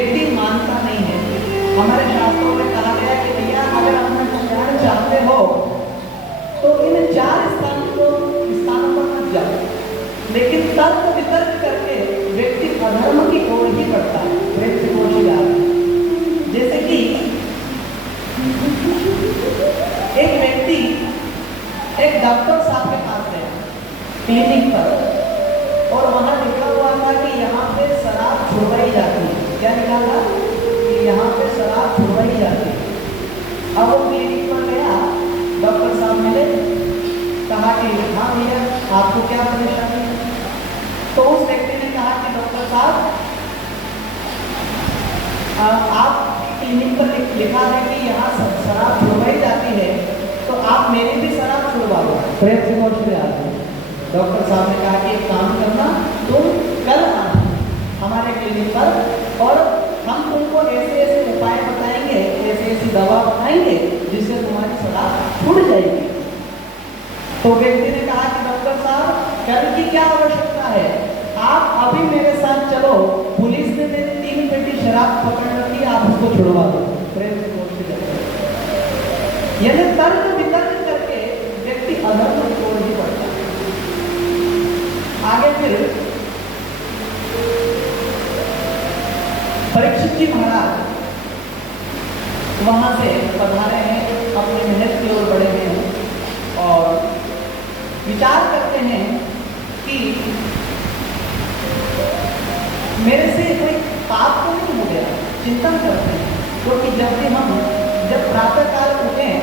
व्यक्ति मानता नहीं है। हमारे शास्त्रों में कहा गया कि भैया अगर अपना कल्याण चाहते हो तो इन 4 स्थानों पर मत जाओ, लेकिन तर्क वितर्क करके व्यक्ति अधर्म की ओर ही बढ़ता है। जैसे कि एक व्यक्ति एक डॉक्टर साहब के पास गया क्लिनिक पर, और वहां लिखा हुआ था कि यहाँ पे शराब छुड़वाई जाती है। क्या लिखा था कि यहाँ पे शराब छुड़वाई जाती है। अब वो क्लिनिक पर गया, डॉक्टर साहब मिले, कहा कि हाँ भैया आपको क्या परेशानी है। तो उस व्यक्ति ने कहा कि डॉक्टर साहब आप क्लिनिक पर लिखा है कि यहाँ शराब छुड़वाई जाती है, तो आप मेरी भी शराब छुड़वा दो। प्रेम से पहुँचते आते। डॉक्टर साहब ने कहा कि एक काम करना, तुम कल आना हमारे क्लिनिक पर और हम तुमको ऐसे ऐसे उपाय बताएंगे, ऐसी ऐसी दवा बताएंगे जिससे तुम्हारी शराब छूट जाएगी। तो व्यक्ति ने कहा कि डॉक्टर साहब कल की क्या आवश्यकता है, आप अभी मेरे साथ चलो, पुलिस ने मेरी 3 पेटी शराब पकड़ रखी, आप उसको छुड़वा दो। प्रेम से बोलते जाते। यानी तर्क वितर्क करके व्यक्ति अधर्म की ओर ही बढ़ता है। आगे फिर परीक्षित जी महाराज वहां से पधारे हैं, अपने मेहनत की ओर बढ़े हैं और विचार करते हैं कि मेरे से कोई पाप तो नहीं हो गया। चिंतन करते हैं, क्योंकि जब प्रातः काल उठें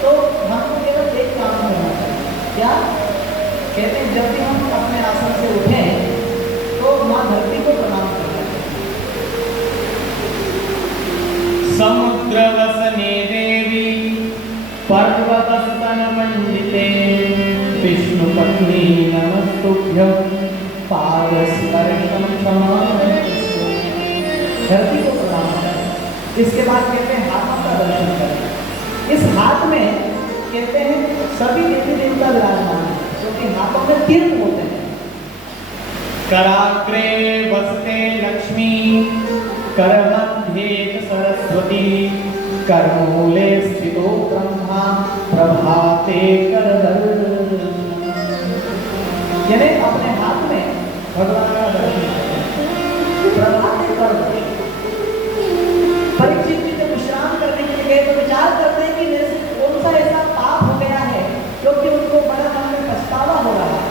तो हमको केवल एक काम करना चाहिए। क्या कहते हैं, जब भी हम अपने आसन से उठें तो माँ धरती को प्रणाम करना चाहिए। समुद्रवसने देवी पर्वतस्तन मंडिते विष्णुपत्नी नमस्तुभ्यं पादस्पर्शं क्षमास्व। धरती को प्रणाम करें। इसके बाद कहते हैं हाथों का दर्शन करें। इस हाथ में कहते हैं सभी देवी देवता विराजमान हैं, क्योंकि हाथों में तीर्थ होते हैं। कराग्रे वसते लक्ष्मी करमध्ये सरस्वती करमूले स्थितो ब्रह्मा प्रभाते करदर्शन। यानी अपने हाथ में भगवान का दर्शन करें। प्रभाते करदर्शन। परीक्षित जी जब विश्राम करने के लिए गए तो विचार करते हैं कि मेरे से कौन सा ऐसा पाप हो गया है, क्योंकि उनको बड़ा मन में पछतावा हो रहा है।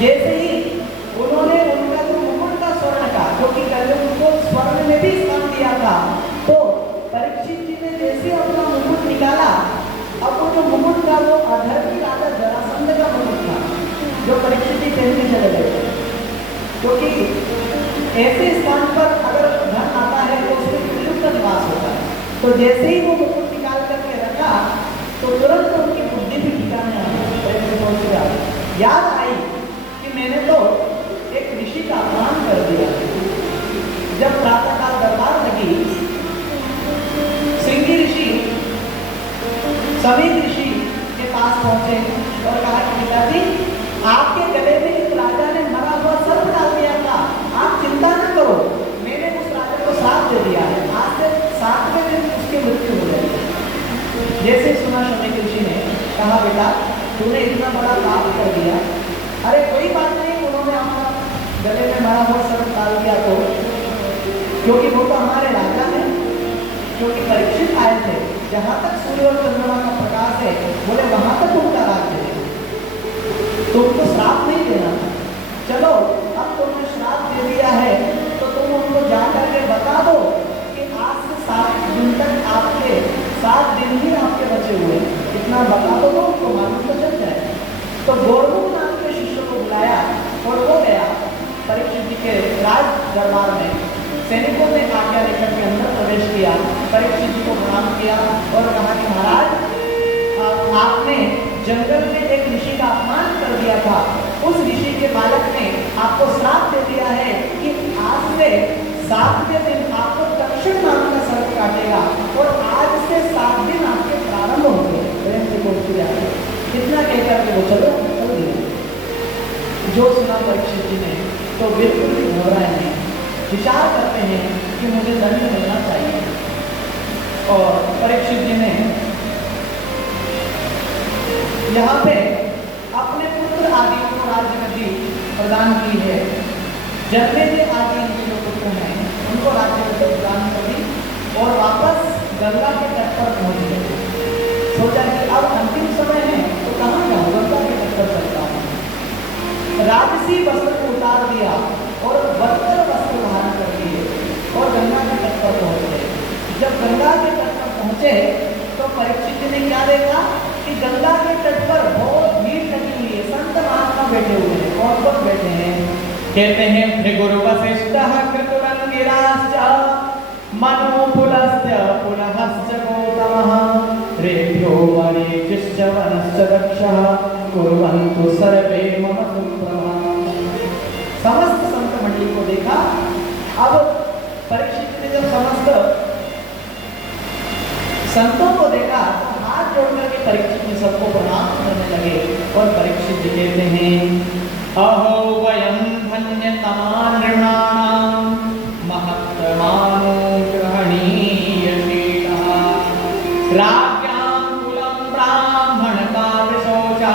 जैसे ही उन्होंने उनका जो मुकुट का स्वर्ण का, क्योंकि पहले उनको स्वर्ण में भी स्थान दिया था, तो परीक्षित जी ने जैसे अपना मुकुट निकाला, अब वो जो मुकुट था वो अधर्मी राजा जरासंध का मुकुट था, जो परीक्षित जी पहनने चले गए। क्योंकि ऐसे स्थान पर अगर धन आता है तो उसमें त्रिलोक का निवास होता है। तो जैसे ही वो मुकुट निकाल करके रखा तो तुरंत उनकी बुद्धि भी ठिकाने आ गई। याद आई कि मैंने तो एक ऋषि का अपमान कर दिया। जब प्रातःकाल दरबार लगी, श्रृंगी ऋषि समीर ऋषि के पास पहुंचे और कहा कि पिताजी आपके गले में इस राजा ने मरा हुआ सर्प डाल दिया था, आप चिंता न करो, मैंने उस राजा को श्राप दे दिया है, आज से 7वें दिन उसकी मृत्यु हो जाएगी। जैसे सुना समीर ऋषि ने कहा बेटा तूने इतना बड़ा पाप कर दिया। अरे कोई बात नहीं, उन्होंने अपना गले में मरा हुआ सर्प डाल दिया तो, क्योंकि वो तो हमारे राजा हैं। क्योंकि परीक्षित आए थे, जहाँ तक सूर्य और चंद्रमा का प्रकाश है बोले वहां तक उनका राज्य है, तो उनको श्राप नहीं देना। चलो अब तुमने श्राप दे दिया है तो तुम उनको जाकर के बता दो कि आज से 7 दिन तक आपके 7 दिन ही आपके बचे हुए, इतना बता दो उनको मालूम तो चल जाए। तो गौरव नाम के शिष्य को बुलाया और वो गया परीक्षित जी के राज दरबार में। सैनिकों ने आज्ञा लेकर के अंदर प्रवेश किया, परीक्षित जी को प्रणाम किया और कहा कि महाराज आपने जंगल में एक ऋषि का अपमान कर दिया था, उस ऋषि के बालक ने आपको श्राप दे दिया है कि आज से 7वें दिन आपको दक्षिण नाम का सर्प काटेगा और आज से 7 दिन आपके प्रारंभ होंगे। प्रेम से बोलते जाते कितना कहकर के वो चलो चल दिया। जो सुना परीक्षित जी ने तो बिल्कुल भी घबराए नहीं, विचार करते हैं कि मुझे दंड मिलना चाहिए। और परीक्षित जी ने यहाँ पे अपने पुत्र आदि को राज्यगद्दी प्रदान की है। जन्मेजय आदि इनके जो पुत्र हैं उनको राज्यगद्दी प्रदान कर दी और वापस गंगा के तट पर पहुंच गए। सोचा कि अब अंतिम समय है तो कहाँ जाऊँ, गंगा के तट पर चलता हूँ। राजसी वस्त्र को उतार दिया और बदतर वस्त्र धारण कर दिए और गंगा के तट पर पहुंच गए। जब गंगा के तट पर पहुंचे तो परीक्षित जी ने क्या देखा कि गंगा के तट पर बहुत भीड़ लगी हुई है, संत महात्मा बैठे हुए हैं। कौन कौन बैठे हैं? कहते हैं भृगुर वसिष्ठः कृतुरंगिराश्च मनोपुलस्य पुलहश्च गौतमः रेभ्यो मरीचिश्च वनश्च दक्षः कुर्वन्तु सर्वे मम सुप्रभातम्। समस्त संत मंडली को देखा। अब परीक्षित ने जब समस्त संतों को देखा तो हाथ जोड़कर के परीक्षित ने सबको प्रणाम करने लगे। और परीक्षित जी कहते हैं अहो वयं धन्यतमा नृणाम् महत्तमानो ग्रहणीयशीलः राज्ञां कुलं ब्राह्मणकार्यशोचा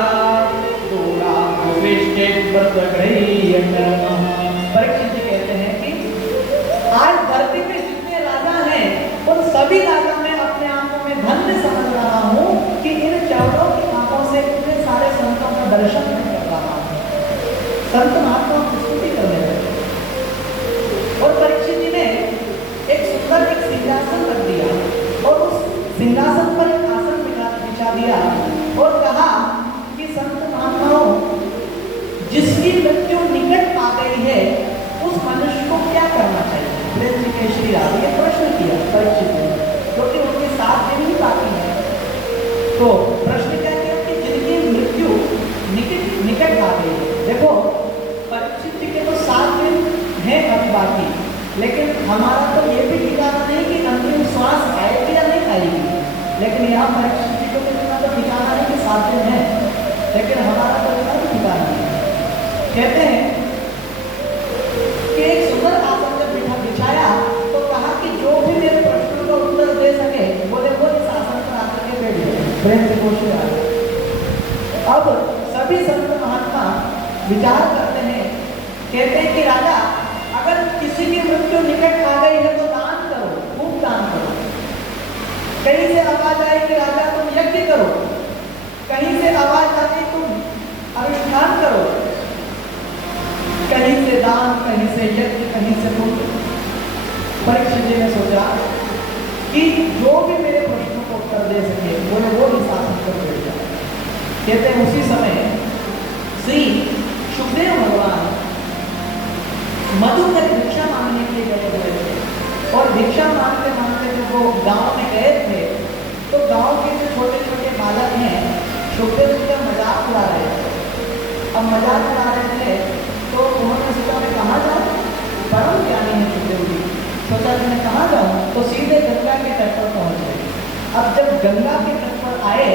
दूराग्रविष्टेव्रतगृह्यकर्मः। परीक्षित जी कहते हैं कि आज धरती में जितने राजा हैं उन सभी राजा में अपने आंखों में धन्य समझ रहा हूँ कि इन चरणों की आंखों से इतने सारे संतों का दर्शन नहीं कर रहा हूँ। संत महात्मा की स्तुति करने लगे। और परीक्षित जी ने एक सुंदर एक सिंहासन रख दिया और उस सिंहासन पर एक आसन बिछा दिया और कहा कि संत महात्माओं, जिसकी मृत्यु निकट आ गई है उस मनुष्य को क्या करना चाहिए? प्रेम जी केशरी राव ये प्रश्न किया परीक्षित ने, क्योंकि उनके 7 दिन ही बाकी है। तो प्रश्न क्या किया कि जिनकी मृत्यु निकट आ गई है। देखो परीक्षित जी के तो 7 दिन हैं अभी बाकी, लेकिन हमारा तो ये भी ठिकाना नहीं कि अंतिम श्वास आएगी या नहीं आएगी। लेकिन यहाँ परीक्षित जी को इतना तो ठिकाना नहीं कि 7 दिन है, लेकिन हमारा तो इतना भी ठिकाना नहीं। कहते हैं कि एक सुंदर आसन जब बिछाया तो कहा कि जो भी मेरे प्रश्नों का उत्तर दे सके बोले वो इस आसन पर आकर के बैठ गए। प्रेम से कोशिश। अब सभी संत महात्मा विचार करते हैं, कहते हैं कि राजा अगर किसी की मृत्यु निकट आ गई है तो दान करो, खूब दान करो। कहीं से आवाज आई कि राजा तुम यज्ञ करो, कहीं से आवाज आती तुम अनुष्ठान करो, कहीं से दान, कहीं से यज्ञ, कहीं से पुण्य। परीक्षित जी ने सोचा कि जो भी मेरे प्रश्नों को उत्तर दे सके बोले वो इस आसन पर बैठ जाए। कहते हैं उसी समय श्री सुखदेव भगवान मधु में भिक्षा मांगने के लिए गए हुए थे और भिक्षा मांगते मांगते जब वो गांव में गए थे तो गांव के जो छोटे छोटे बालक हैं सुखदेव जी का मजाक उड़ा रहे थे। अब मजाक उड़ा रहे थे तो उन्होंने सोचा मैं कहाँ जाऊँ, परम ज्ञानी है सुखदेव जी, सोचा कि मैं कहाँ जाऊँ, तो सीधे गंगा के तट पर पहुँच गए। अब जब गंगा के तट पर आए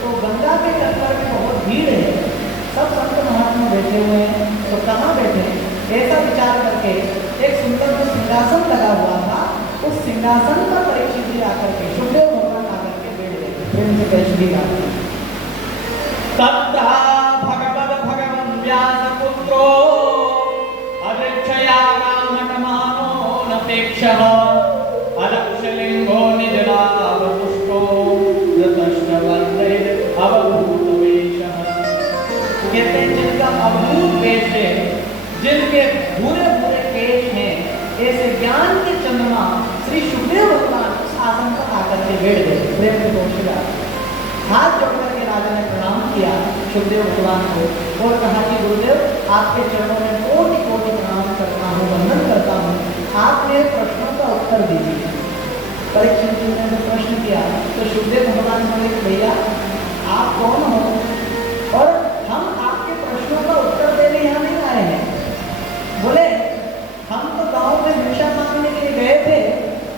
तो गंगा के तट पर भी बहुत भीड़ है, सब संत महात्मा बैठे हुए हैं। तो कहाँ बैठे, ऐसा विचार करके एक सुंदर जो सिंहासन लगा हुआ था उस सिंहासन पर परीक्षित जी आकर के सुखदेव भगवान आकर के बैठ गए। प्रेम से कैसे भगवन् व्यासपुत्रो अदृक्षया रामनमानो नपेक्षः अलक्षलिंगो निजलाभपुष्पो धृतश्चवर्णैर् अवभूतवेषः। कहते हैं जिनका अभूत वेश है, जिनके भूरे भूरे केश हैं, ऐसे ज्ञान के चंद्रमा श्री सुखदेव भगवान उस आसन पर आकर के बैठ गए। प्रेम से पहुंचेगा हाथ जोड़कर के राजा ने प्रणाम किया सुखदेव भगवान को और कहा कि गुरुदेव आपके चरणों में कोटि कोटि प्रणाम करता हूँ, वंदन करता हूँ, आप मेरे प्रश्नों का उत्तर दीजिए। परीक्षित जी ने जब प्रश्न किया तो सुखदेव भगवान बोले भैया आप कौन हो और हम आपके प्रश्नों का उत्तर देने यहाँ नहीं आए हैं। बोले हम तो गाँव में भिक्षा मांगने के लिए गए थे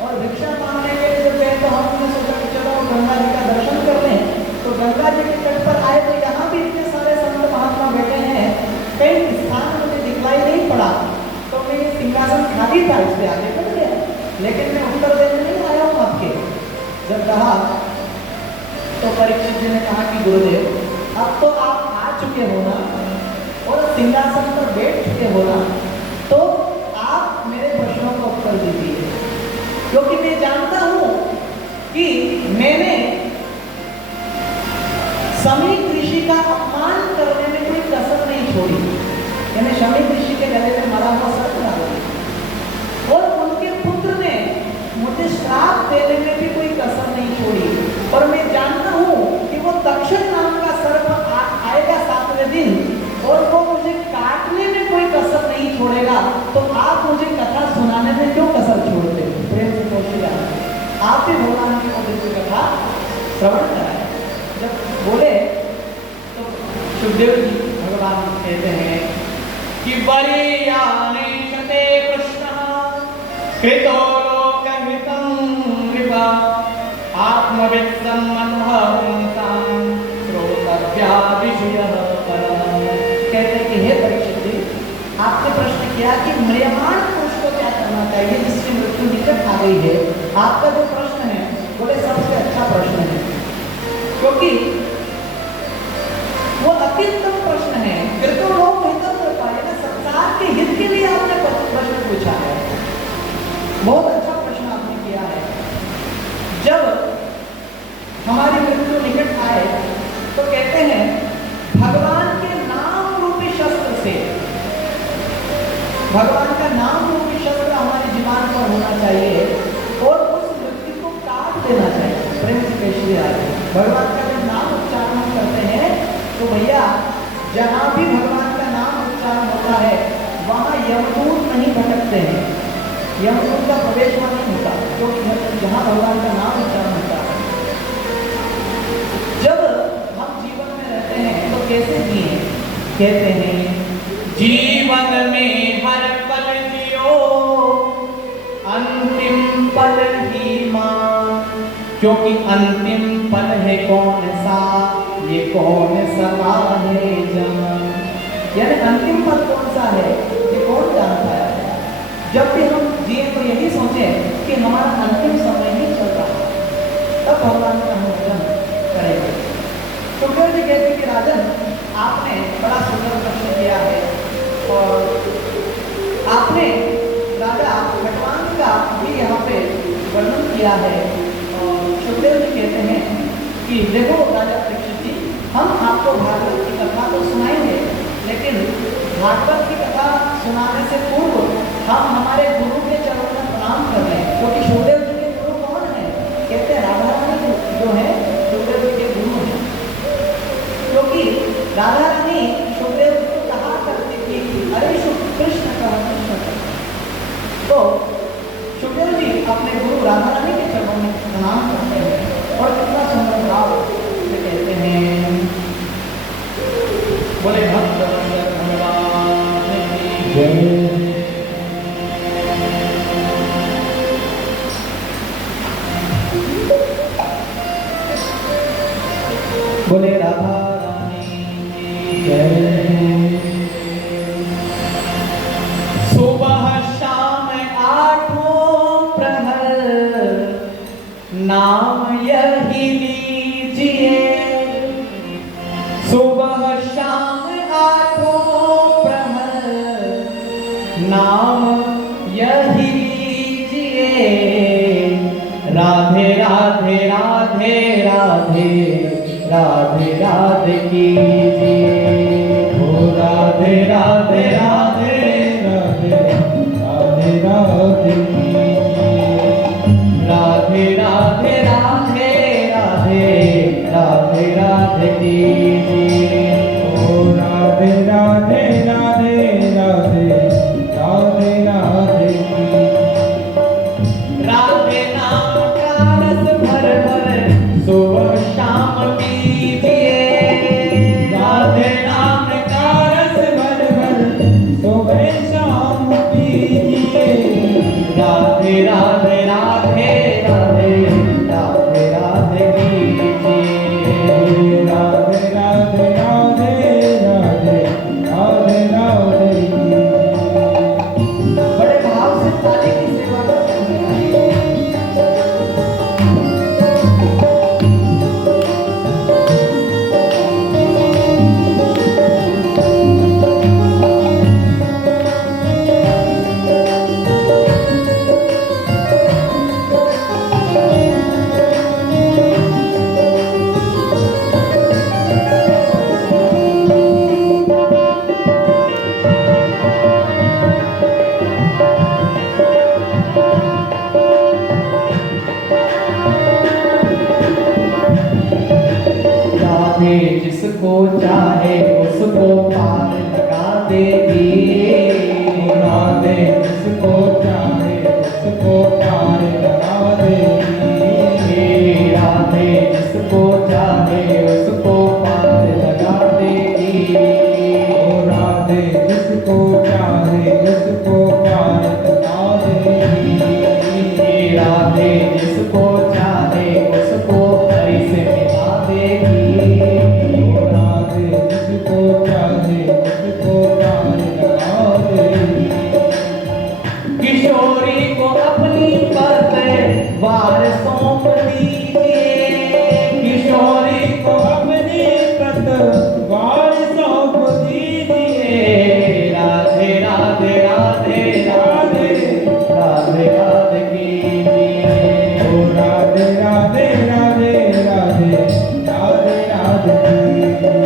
और भिक्षा मांगने के लिए जब गए तो हमने सोचा कि चलो गंगा जी का दर्शन कर लें। तो गंगा जी के तट पर आए तो यहाँ भी इतने सारे संत महात्मा बैठे हैं, कई स्थान मुझे दिखलाई नहीं पड़ा, तो मैं ये सिंहासन खाली था चुके हो ना और सिंहासन पर बैठ चुके हो ना, तो आप मेरे प्रश्नों का उत्तर दीजिए, क्योंकि मैं जानता हूं कि मैंने समीप ऋषि का अपमान करने में कोई कसर नहीं छोड़ी। यानी समीप ऋषि के गले में मरा हुआ सर्प ना हो, और उनके पुत्र ने मुझे श्राप देने में भी कोई कसर नहीं छोड़ी। और मैं जानता हूं कि वो तक्षक नाम का सर्प आएगा 7वें दिन, और वो मुझे काटने में कोई कसर नहीं छोड़ेगा। तो आप मुझे कथा सुनाने में क्यों कसर छोड़ते हो? प्रेम से पूछिए, आप भी भगवान की पवित्र कथा श्रवण कराए। जब बोले तो सुखदेव जी भगवान कहते हैं कि बलियाने शते कृष्ण कृतो लोकहितं नृपा आत्मवित् सम्मतः पुंसां श्रोतव्या विषयः परम्। कहते हैं कि हे परीक्षित जी, आपने प्रश्न किया कि म्रियमाण पुरुष को क्या करना चाहिए जिसकी मृत्यु निकट आ गई है। आपका जो प्रश्न है बोले सबसे अच्छा प्रश्न है, क्योंकि वो अत्युत्तम प्रश्न है। कृतो लोकहितं नृपा, यानी संसार के हित के लिए आपने प्रश्न पूछा है। बहुत अच्छा प्रश्न आपने किया है। जब हमारी मृत्यु निकट आए तो कहते हैं भगवान के नाम रूपी शस्त्र से, भगवान का नाम रूपी शस्त्र हमारी जीवन पर होना चाहिए और उस व्यक्ति को काट देना चाहिए। प्रेम से कैसे आए भगवान का जब नाम उच्चारण करते हैं तो भैया जहां भी भगवान का नाम उच्चारण होता है वहां यमदूत नहीं भटकते हैं, यमदूत का प्रवेश वहां नहीं होता, क्योंकि जहां भगवान का नाम उच्चारण होता है। जब हम जीवन में रहते हैं तो कैसे जिए? कहते हैं जीवन में हर पल जियो अंतिम पल ही मान, क्योंकि अंतिम पल है कौन सा, ये कौन सा है जान। यानी अंतिम पल कौन सा है ये कौन जानता है। जब भी हम जिए तो यही सोचें कि हमारा अंतिम समय ही चल रहा है, तब भगवान का हम भजन करेंगे। तो सुखदेव जी कहते कि राजन, आपने बड़ा सुंदर प्रश्न किया है और आपने राजा भगवान का भी यहाँ पे वर्णन किया है। और सुखदेव जी कहते हैं कि देखो राजा परीक्षित जी, हम आपको भागवत की कथा तो सुनाएंगे, लेकिन भागवत की कथा सुनाने से पूर्व हम हमारे गुरु के चरणों में प्रणाम कर रहे हैं, क्योंकि सुखदेव जी के गुरु कौन है? कहते हैं राधा रानी जो है सुखदेव जी के गुरु हैं, क्योंकि राधा रानी सुखदेव जी को कहा करती थी अरे कृष्ण का कृष्ण का। तो सुखदेव जी अपने गुरु राधा रानी के चरणों में प्रणाम करते हैं और कितना सुंदर भाव से कहते हैं, बोले भक्त भगवान की जय। बोले राधा रानी की जय। सुबह शाम आठों प्रहर नाम यही लीजिए, सुबह शाम आठों प्रहर नाम यही लीजिए, राधे राधे राधे राधे राधे राधे कीजिए, ओ राधे राधे राधे राधे राधे राधे कीजिए, राधे राधे राधे राधे राधे राधे कीजिए, ओ राधे राधे राधे राधे राधे राधे कीजिए, राधे नाम का रस भर भर सुबह शाम पीजिए, राधे नाम का रस भर भर सुबह शाम पीजिए, राधे राधे राधे राधे राधे राधे कीजिए, राधे राधे राधे राधे राधे राधे कीजिए। बड़े भाव से ताली की सेवा करते हैं। जिसको चाहे उसको पार लगा देगी। राधे जिसको चाहे उसको पार लगा देगी। राधे जिसको चाहे उसको पार लगा देगी। राधे जिसको चाहे उसको पार लगा देगी। राधे जिसको चाहे उसको ऐसे मिला देगी। राधे जिसको चाहे उसको पार लगा देगी। किशोरी को अपनी पतवार सौंप दीजिए। किशोरी को अपनी पतवार सौंप दीजिए। राधे राधे राधे राधे राधे राधे कीजिए। ओ राधे राधे राधे राधे राधे राधे कीजिए।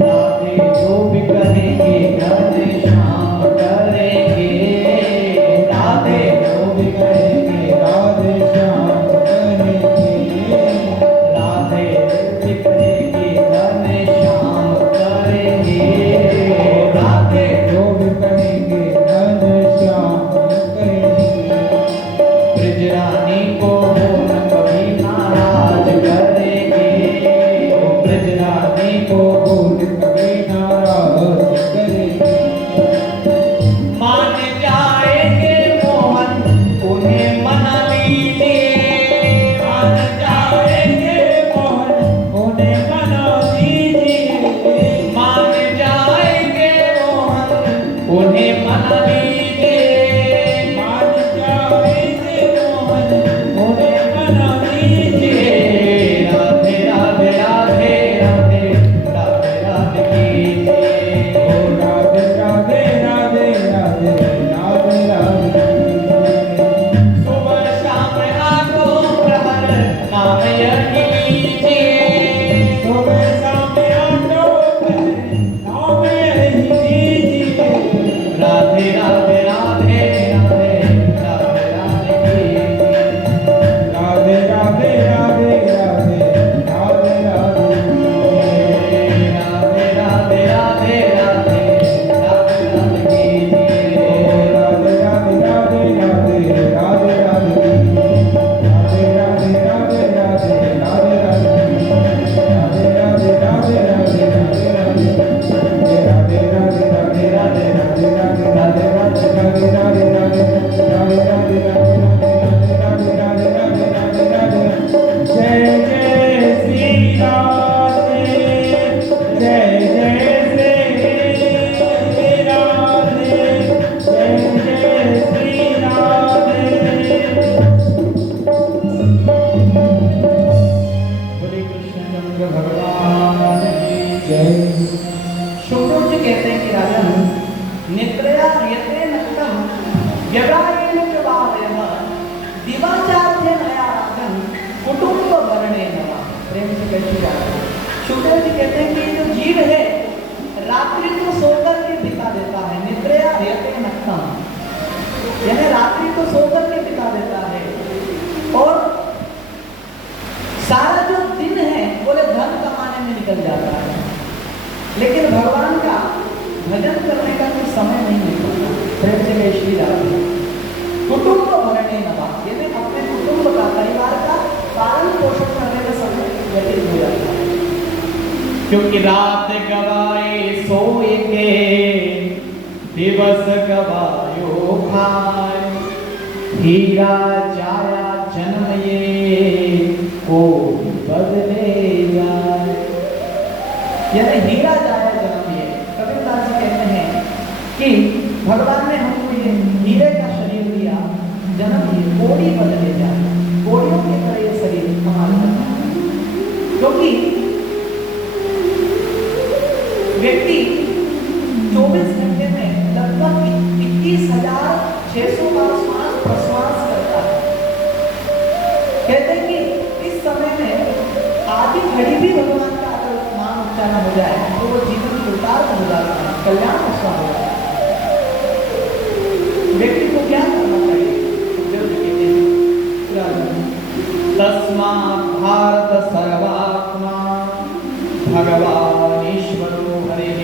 राधे जो भी करेंगे घनश्याम करेंगे। राधे जो भी करेंगे राधे श्याम करेंगे। राधे जो भी करेंगे घनश्याम करेंगे। राधे जो भी करेंगे घनश्याम करेंगे। ब्रजरानी को न कभी नाराज करेंगे। ब्रजरानी को भूल कभी नाराज करेंगे। मान जाएंगे मोहन उन्हें मना लीजिए। मान जाएंगे मोहन उन्हें मना दीजिए। मान जाएंगे मोहन उन्हें मना लीजिए। मान जाएंगे मोहन उन्हें मना दीजिए। राधे राधे राधे राधे राधे राधे कीजिए। ओ राधे राधे राधे राधे राधे राधे कीजिए। सुबह शाम आठों प्रहर नाम यही लीजिए। सुबह शाम आठों पहर नाम यही लीजिए। राधे राधे राधे राधे राधे राधे कीजिए। राधे राधे राधे राधे राधे राधे कीजिए। राधे राधे राधे राधे राधे राधे कीजिए। राधे राधे राधे राधे राधे राधे कीजिए। राधे राधे राधे राधे राधे राधे कीजिए। राधे राधे राधे राधे राधे राधे कीजिए। राधे राधे राधे राधे राधे राधे राधे राधे राधे राधे राधे राधे राधे राधे राधे राधे राधे राधे। जय जय श्री राधे जय जय श्री राधे जय जय श्री राधे। बोले कृष्णचंद्र भगवान की जय। शुक्र जी कहते हैं कि राजन निद्रया रियते नक्तम व्यवहारेण च वावयः दिवाचार्येण आराधन कुटुंब वर्णे नमः। प्रेम से कैसे जाते हैं। शुक्र जी कहते हैं कि ये जो जीव है रात्रि को सोकर के बिता देता है। निद्रया रियते नक्तम यानी रात्रि को सोकर के बिता देता है और सारा जो दिन है बोले धन कमाने में निकल जाता है। लेकिन भगवान का भजन करने का कोई समय नहीं मिलता। प्रेम से मैं श्री राधे कुटुंब भरने नवा यदि अपने कुटुंब का परिवार का पालन पोषण करने में समय व्यतीत हो जाता है। क्योंकि रात गवाए सोए के दिवस गवायो भाई, हीरा जाया जन्म ये को बदलेगा। यानी हीरा जाया जन्म ये, कबीरदास जी कहते हैं कि भगवान ने हमको ये हीरे का शरीर दिया, जन्म ये कोड़ी बदले जाए, कोड़ियों की तरह ये शरीर हमारा है। क्योंकि व्यक्ति 24 घंटे में लगभग 21,600 बार श्वास प्रश्वास करता है। कहते हैं कि इस समय में आधी घड़ी भी भगवान का अगर नाम उच्चारण हो जाए तो वो जीवन के उतार हो जाता है, कल्याण उसका हो जाता है। व्यक्ति को क्या करना चाहिए? तस्मात् भारत सर्वात्मा भगवान ईश्वरो हरिः,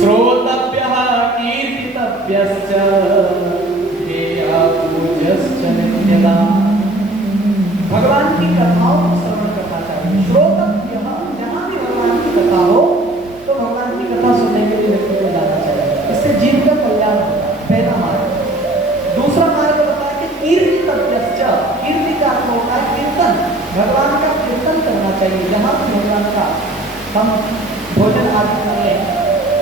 श्रोतव्यः कीर्तितव्यश्च ध्येयः पूज्यश्च नित्यदा। भगवान की कथाओं को श्रवण करना चाहिए। श्रोतव्यः, जहाँ भी भगवान की कथा हो तो भगवान की कथा सुनने के लिए व्यक्ति को जाना चाहिए। इससे जीव का कल्याण होता है, पहला मार्ग। दूसरा मार्ग बताया कि कीर्तितव्यश्च, कीर्ति का अर्थ होता है कीर्तन, भगवान का कीर्तन करना चाहिए। जहाँ भी भगवान का हम भोजन आदि करें,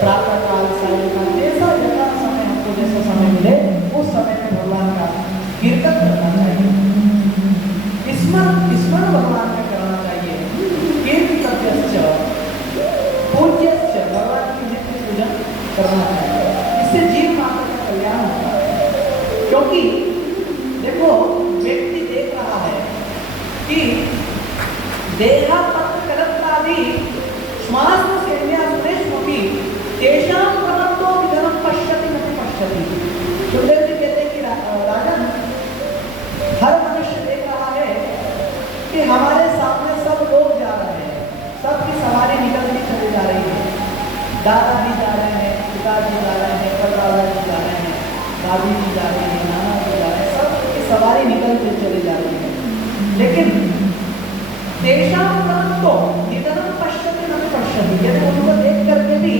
प्रातः काल सायंकाल जैसा जगह समय हमको जैसा समय मिले उस समय में भगवान का कीर्तन करना चाहिए, स्मरण भगवान का करना चाहिए। कीर्तितव्यश्च पूज्यश्च, भगवान की नित्य पूजन करना चाहिए। इससे जीव मात्र का कल्याण होता है। क्योंकि देखो व्यक्ति देख रहा है कि देहा पत्र करत्तादि श्वास सेव्यास्तेष्वपि तेषां प्रबन्धो विधनं पश्यति न पश्यति। सुखदेव जी कहते हैं कि राजन, हर मनुष्य देख रहा है कि हमारे सामने सब लोग जा रहे हैं, सबकी सवारी निकलती चली जा रही है। दादाजी जा रहे हैं, पिताजी जा रहे हैं, परदादा जी जा रहे हैं, दादी जी जा रहे हैं, नाना जी जा रहे हैं, सबकी सवारी निकलती चली जा रही है। लेकिन तेषां प्रबन्धो विधनं पश्यति न पश्यति, यदि उनको देख करके भी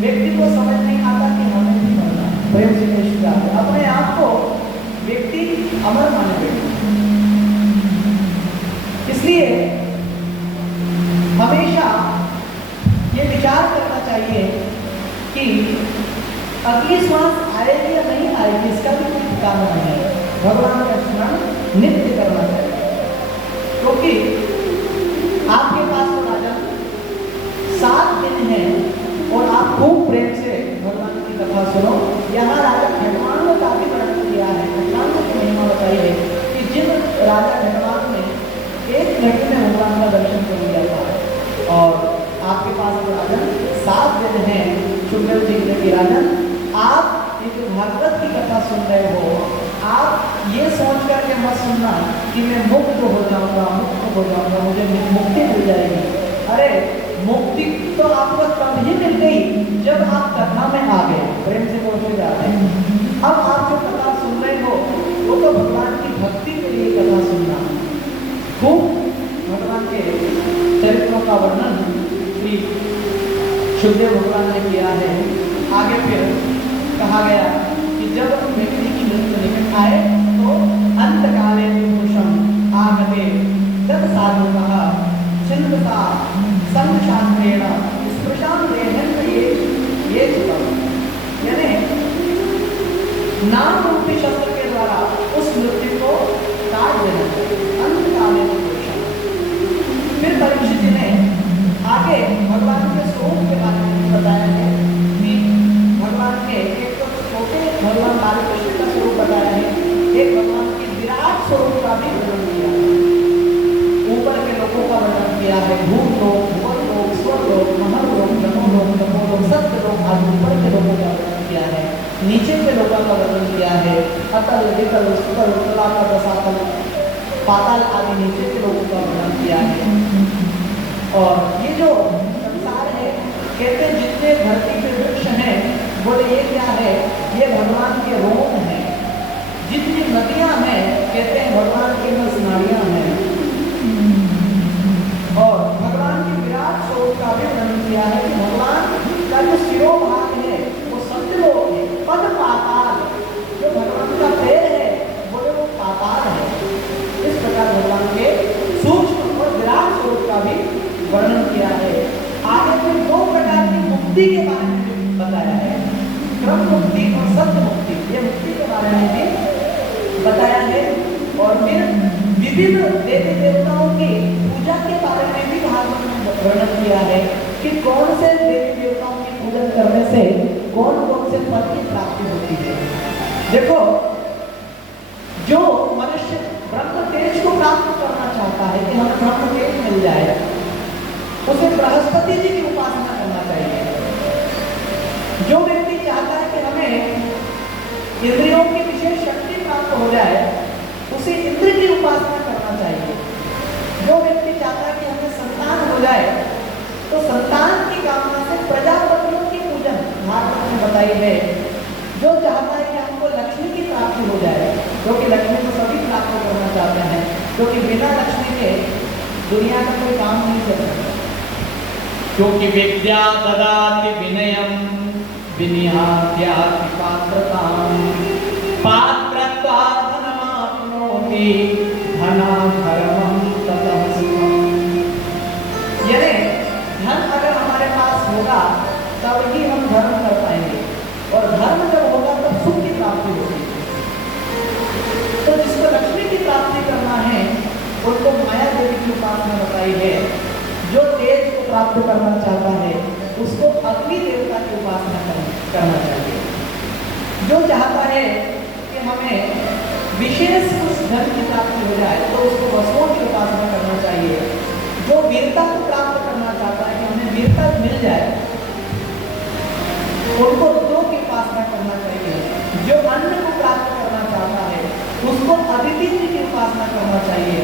व्यक्ति को समझ नहीं आता कि हमें भी मरना है। प्रेम से निष्ठा अपने आप को व्यक्ति अमर माने बैठे। इसलिए हमेशा ये विचार करना चाहिए कि अगली श्वास आएगी या नहीं आएगी इसका भी कोई ठिकाना नहीं है। भगवान का स्मरण नित्य करना चाहिए। क्योंकि आपके पास तो राजा 7 दिन है और आप खूब प्रेम से भगवान की कथा सुनो। यहाँ राजा खंडवान का भी वर्णन किया है, खंडवान की महिमा बताई है कि जिन राजा खंडवान ने 1 घंटे में भगवान का दर्शन कर लिया था। और आपके पास तो राजन 7 दिन है। सुखदेव जी ने कि राजन, आप ये जो भागवत की कथा सुन रहे हो, आप ये सोच करके मत सुनना कि मैं मुक्त हो जाऊंगा, मुझे मुक्ति मिल जाएगी। अरे मुक्ति तो आपको तब ही मिल गई जब आप कथा में आ गए। प्रेम से बोलते जाते हैं। अब आप जो कथा सुन रहे हो वो तो भगवान की भक्ति के लिए कथा सुनना। खूब भगवान के चरित्रों का वर्णन श्री सुखदेव भगवान ने किया है। आगे फिर कहा गया कि जब व्यक्ति की मृत्यु निकट आए तो अंतकाले विभूषण आगते तत् साधुकः चिन्ता संशास्त्रेण स्पृशां देहन ये चितम, यानी नाम रूपी शस्त्र के द्वारा उस मृत्यु को काट देना चाहिए। अंतकाले विभूषण। फिर परीक्षित जी ने आगे भगवान के स्वरूप के बारे में बताया है कि भगवान के एक तो छोटे भगवान बालकृष्ण का स्वरूप बताया है, एक भगवान के विराट स्वरूप का भी वर्णन किया है। ऊपर के लोगों का वर्णन किया है, भूत लोक, भुवन लोक, स्वर्ग लोक, महल लोक, तमोलोक, तपोलोक, सत्य लोक आदि ऊपर के लोगों का वर्णन किया है। नीचे के लोगों का वर्णन किया है, अतल, वितल, सुतल, तलातल, रसातल, पाताल आदि नीचे के लोगों का वर्णन किया है। और ये जो संसार है, कहते जितने धरती के वृक्ष हैं, बोले ये क्या है? ये भगवान के रोम हैं। जितनी नदियां हैं, कहते हैं भगवान की नाड़ियां हैं। और भगवान के विराट स्वरूप मुक्ति के बारे में भी बताया है। क्रम मुक्ति और सत्य मुक्ति, ये मुक्ति के बारे में भी बताया है। और फिर विभिन्न देवी देवताओं की पूजा के बारे में भी भागवत में वर्णन किया है कि कौन से देवी देवताओं की पूजन करने से कौन कौन से पद की प्राप्ति होती है। देखो, जो मनुष्य ब्रह्म तेज को प्राप्त करना चाहता है कि हमें ब्रह्म तेज मिल जाए, उसे बृहस्पति जी की उपासना करना चाहिए। जो व्यक्ति चाहता है कि हमें इंद्रियों की विशेष शक्ति प्राप्त हो जाए, उसे इंद्र की उपासना करना चाहिए। जो व्यक्ति चाहता है कि हमें संतान हो जाए, तो संतान की कामना से प्रजापतियों की पूजन भागवत में बताई है। जो चाहता है कि हमको लक्ष्मी की प्राप्ति हो जाए, क्योंकि लक्ष्मी को सभी प्राप्त करना चाहते हैं, क्योंकि बिना लक्ष्मी के दुनिया का कोई काम नहीं चल सकता। क्योंकि विद्या ददाति विनयम विनिहात्याति पात्रताम पात्रत्वात् धनमाप्नोति धनाधर्मं ततः सुखम्। यानी धन अगर हमारे पास होगा तब ही हम धर्म कर पाएंगे, और धर्म जब होगा तब सुख की प्राप्ति होगी। तो जिसको लक्ष्मी की प्राप्ति करना है उनको माया देवी की उपासना बताई है। जो तेज को प्राप्त करना चाहता है उसको अग्नि देवता की उपासना करना चाहिए। जो चाहता है कि हमें विशेष कुछ धन की प्राप्ति हो जाए तो उसको वसुओं की उपासना करना चाहिए। जो वीरता को प्राप्त करना चाहता है कि हमें वीरता मिल जाए, उनको रुद्रों की उपासना करना चाहिए। जो अन्न को प्राप्त करना चाहता है उसको अदिति जी की उपासना करना चाहिए।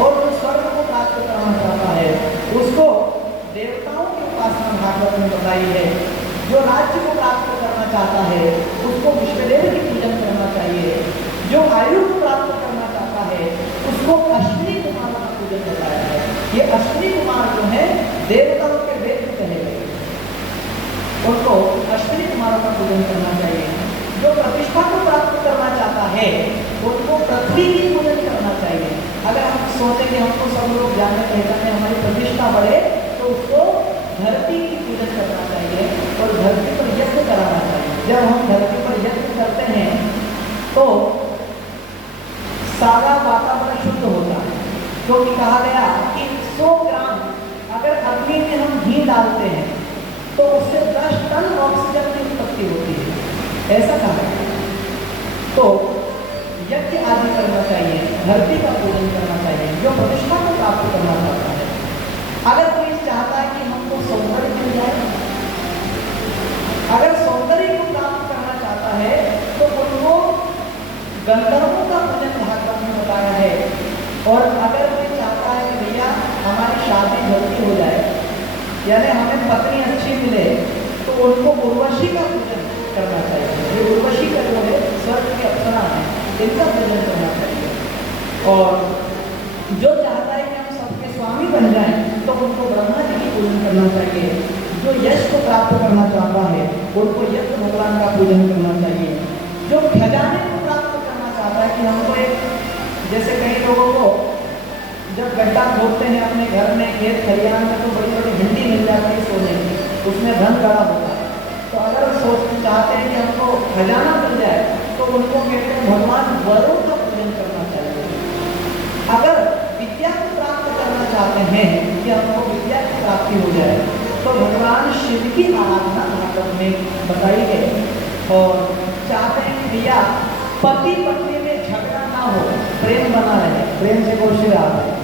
और जो स्वर्ग को प्राप्त करना चाहता है उसको देवताओं की उपासना भागवत में बताई है। जो राज्य को प्राप्त करना चाहता है उसको विश्वदेव की पूजन करना चाहिए। जो आयु को प्राप्त करना चाहता है उसको अश्विनी कुमार का पूजन बताया है। ये अश्विनी कुमार जो है देवताओं के वेद कहे गए, उनको अश्विनी कुमारों का पूजन करना चाहिए। जो प्रतिष्ठा को प्राप्त करना चाहता है उनको पृथ्वी की पूजन करना चाहिए। अगर हम सोचें कि हमको सब लोग जाने पहचाने, हमारी प्रतिष्ठा बढ़े, तो उसको धरती की पूजन करना चाहिए और धरती पर यज्ञ कराना चाहिए। जब हम धरती पर यज्ञ करते हैं तो सारा वातावरण शुद्ध होता है। क्योंकि कहा गया कि 100 ग्राम अगर अग्नि में हम घी डालते हैं तो उससे 10 टन ऑक्सीजन की उत्पत्ति होती है, ऐसा कहा गया। तो यज्ञ आदि करना चाहिए, धरती का पूजन करना चाहिए। जो प्रतिष्ठा को प्राप्त करना चाहता है, अगर कोई चाहता है कि हमको सौंदर्य मिल जाए, अगर सौंदर्य को प्राप्त करना चाहता है तो उनको गंधर्वों का पूजन भागवत में बताया है। और अगर कोई चाहता है कि भैया हमारी शादी जल्दी हो जाए, यानी हमें पत्नी अच्छी मिले, तो उनको उर्वशी का पूजन करना चाहिए। ये उर्वशी का जो है स्वर्ग की अप्सरा है, इनका पूजन करना चाहिए। और जो चाहता है कि हम सबके स्वामी बन जाएं तो उनको ब्रह्मा जी की पूजन करना चाहिए। जो यश को प्राप्त करना चाहता है उनको यज्ञ भगवान का पूजन करना चाहिए। जो खजाने को प्राप्त करना चाहता है कि हमको एक, जैसे कई लोगों को जब गड्ढा खोदते हैं अपने घर में, खेत खलिहान में, तो बड़ी बड़ी भिंडी मिल जाती है सोने की, उसमें धन गड़ा होता है। तो अगर सोच चाहते हैं कि हमको खजाना मिल जाए तो उनको कहते हैं भगवान वरों का पूजन करना चाहिए। अगर विद्या को प्राप्त करना चाहते हैं कि हमको विद्या की प्राप्ति हो जाए तो भगवान शिव की आराधना भागवत में बताई है। और चाहते हैं कि भैया पति पत्नी में झगड़ा ना हो, प्रेम बना रहे, प्रेम से कोशिश आता है,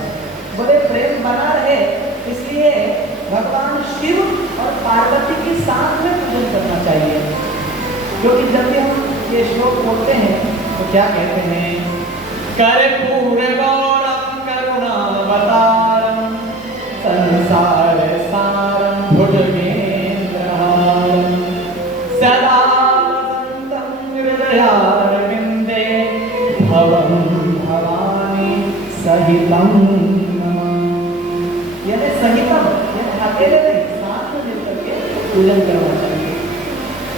बोले प्रेम बना रहे, इसलिए भगवान शिव और पार्वती के साथ में पूजन करना चाहिए। क्योंकि जब भी हम ये श्लोक बोलते हैं तो क्या कहते हैं, कर्पूर गौरम करुणावतारम संसार सारम भुजगेन्द्रहारम सदा वसन्तं हृदयारविन्दे भवं भवानी सहितं। यानी सहितम, यानी अकेले नहीं, साथ में मिलकर के पूजन करना चाहिए।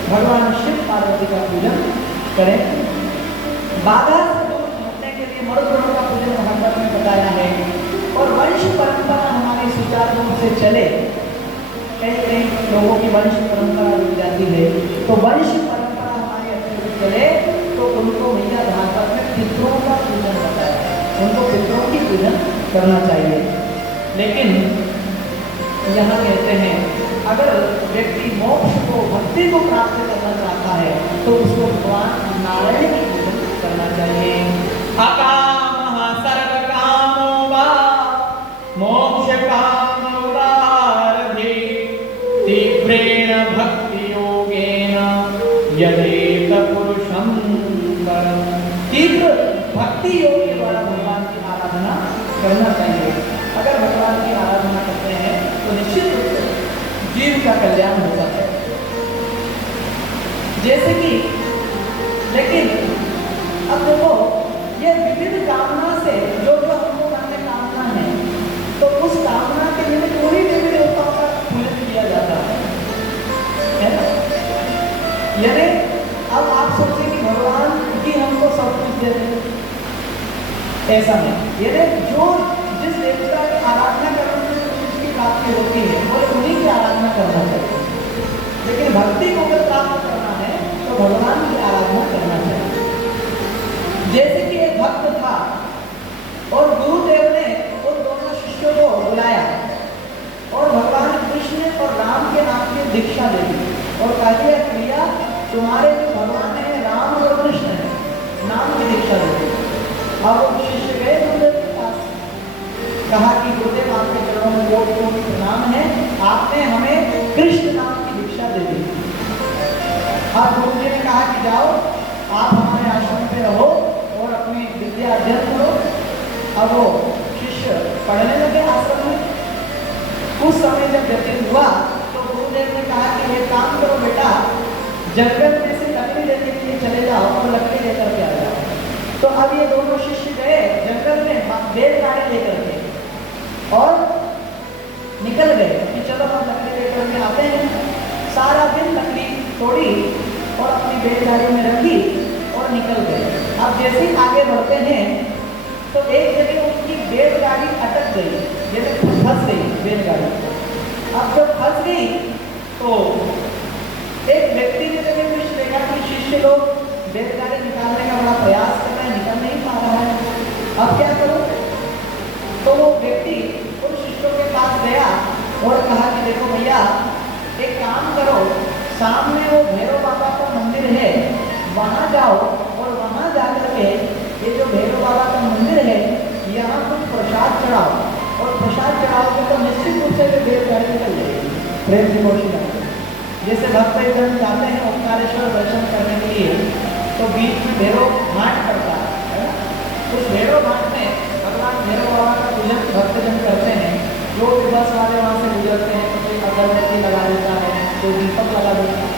भगवान शिव पार्वती का पूजन करें। बाधा से दूर हटने के लिए मरुद्रों का पूजन भागवत में बताया है। और वंश परंपरा हमारी सुचारू रूप से चले कई कई लोगों की वंश परंपरा रुक जाती है, तो वंश परंपरा हमारी अच्छे से चले तो उनको मैया भागवत में पितरों का पूजन बताया, उनको पितरों की पूजन करना चाहिए। लेकिन यहाँ कहते हैं अगर व्यक्ति मोक्ष को भक्ति को प्राप्त करना चाहता है तो उसको भगवान नारायण की पूजन करना चाहिए। अकामः सर्वकामो वा मोक्षकामोदारभि तीव्रेण भक्ति योगेन यदेत पुरुषं परम्। तीव्र भक्ति योग के द्वारा भगवान की आराधना करना चाहिए। अगर भगवान की आराधना करते हैं तो निश्चित रूप से जीव का कल्याण होता है। जैसे कि लेकिन अब देखो ये विविध कामना से जो जो हमको करने कामना है तो उस कामना के लिए पूरी देवी देवताओं का पूजन किया जाता है ना। यानी अब आप सोचें कि भगवान की हमको सब कुछ देते हैं, ऐसा नहीं। यानी जो जिस देवता की आराधना करने से उसकी प्राप्ति होती है वो उन्हीं की आराधना करना चाहिए। लेकिन भक्ति को अगर प्राप्त करना है तो भगवान की आराधना करना चाहिए। जैसे कि एक भक्त था और गुरुदेव ने उन दोनों शिष्यों को बुलाया और भगवान कृष्ण और राम के नाम की दीक्षा दे दी और कहा दिया कि भैया तुम्हारे जो भगवान है राम और कृष्ण है, नाम की दीक्षा दे दी। अब वो शिष्य गए गुरुदेव के पास, कहा कि गुरुदेव आपके चरणों में कोटि कोटि प्रणाम है, आपने हमें कृष्ण नाम की दीक्षा दे दी। अब गुरुजी ने कहा कि जाओ आप हमारे आश्रम पे रहो और अपनी विद्या अध्ययन करो। अब वो शिष्य पढ़ने लगे आश्रम में। कुछ समय जब व्यतीत हुआ तो गुरुदेव ने कहा कि ये काम करो बेटा, जंगल में से लकड़ी लेने के लिए चले जाओ और लकड़ी लेकर के आ जाओ। तो अब ये दोनों शिष्य गए जंगल में बैलगाड़ी लेकर के और निकल गए कि चलो हम लकड़ी लेकर के आते हैं। सारा दिन लकड़ी तोड़ी और अपनी बैलगाड़ी में रखी और निकल गए। अब जैसे ही आगे बढ़ते हैं तो एक जगह उनकी बैलगाड़ी अटक गई, जैसे फंस गई बैलगाड़ी। अब जब फंस गई तो एक व्यक्ति ने जब कुछ देखा कि शिष्य लोग बैलगाड़ी निकालने का बड़ा प्रयास कर रहे हैं, निकल नहीं पा रहा है, अब क्या करो। तो वो व्यक्ति उन शिष्यों के पास गया और कहा कि देखो भैया एक काम करो, सामने वो भैरव बाबा का मंदिर है, वहाँ जाओ और वहाँ जाकर के ये जो भैरव बाबा का मंदिर है यहाँ कुछ प्रसाद चढ़ाओ और प्रसाद चढ़ाओगे तो निश्चित रूप से बैलगाड़ी निकल जाएगी। प्रेम से घोषणा जैसे भक्त जन जाते हैं ओंकारेश्वर दर्शन करने के लिए तो बीच में भैरव घाट पड़ता है ना। उस भैरव घाट में भगवान भैरव बाबा का पूजन भक्तजन करते हैं। लोग बस वाले वहाँ से गुजरते हैं तो कोई अगरबत्ती लगा देता है, कोई दीपक लगा देता है।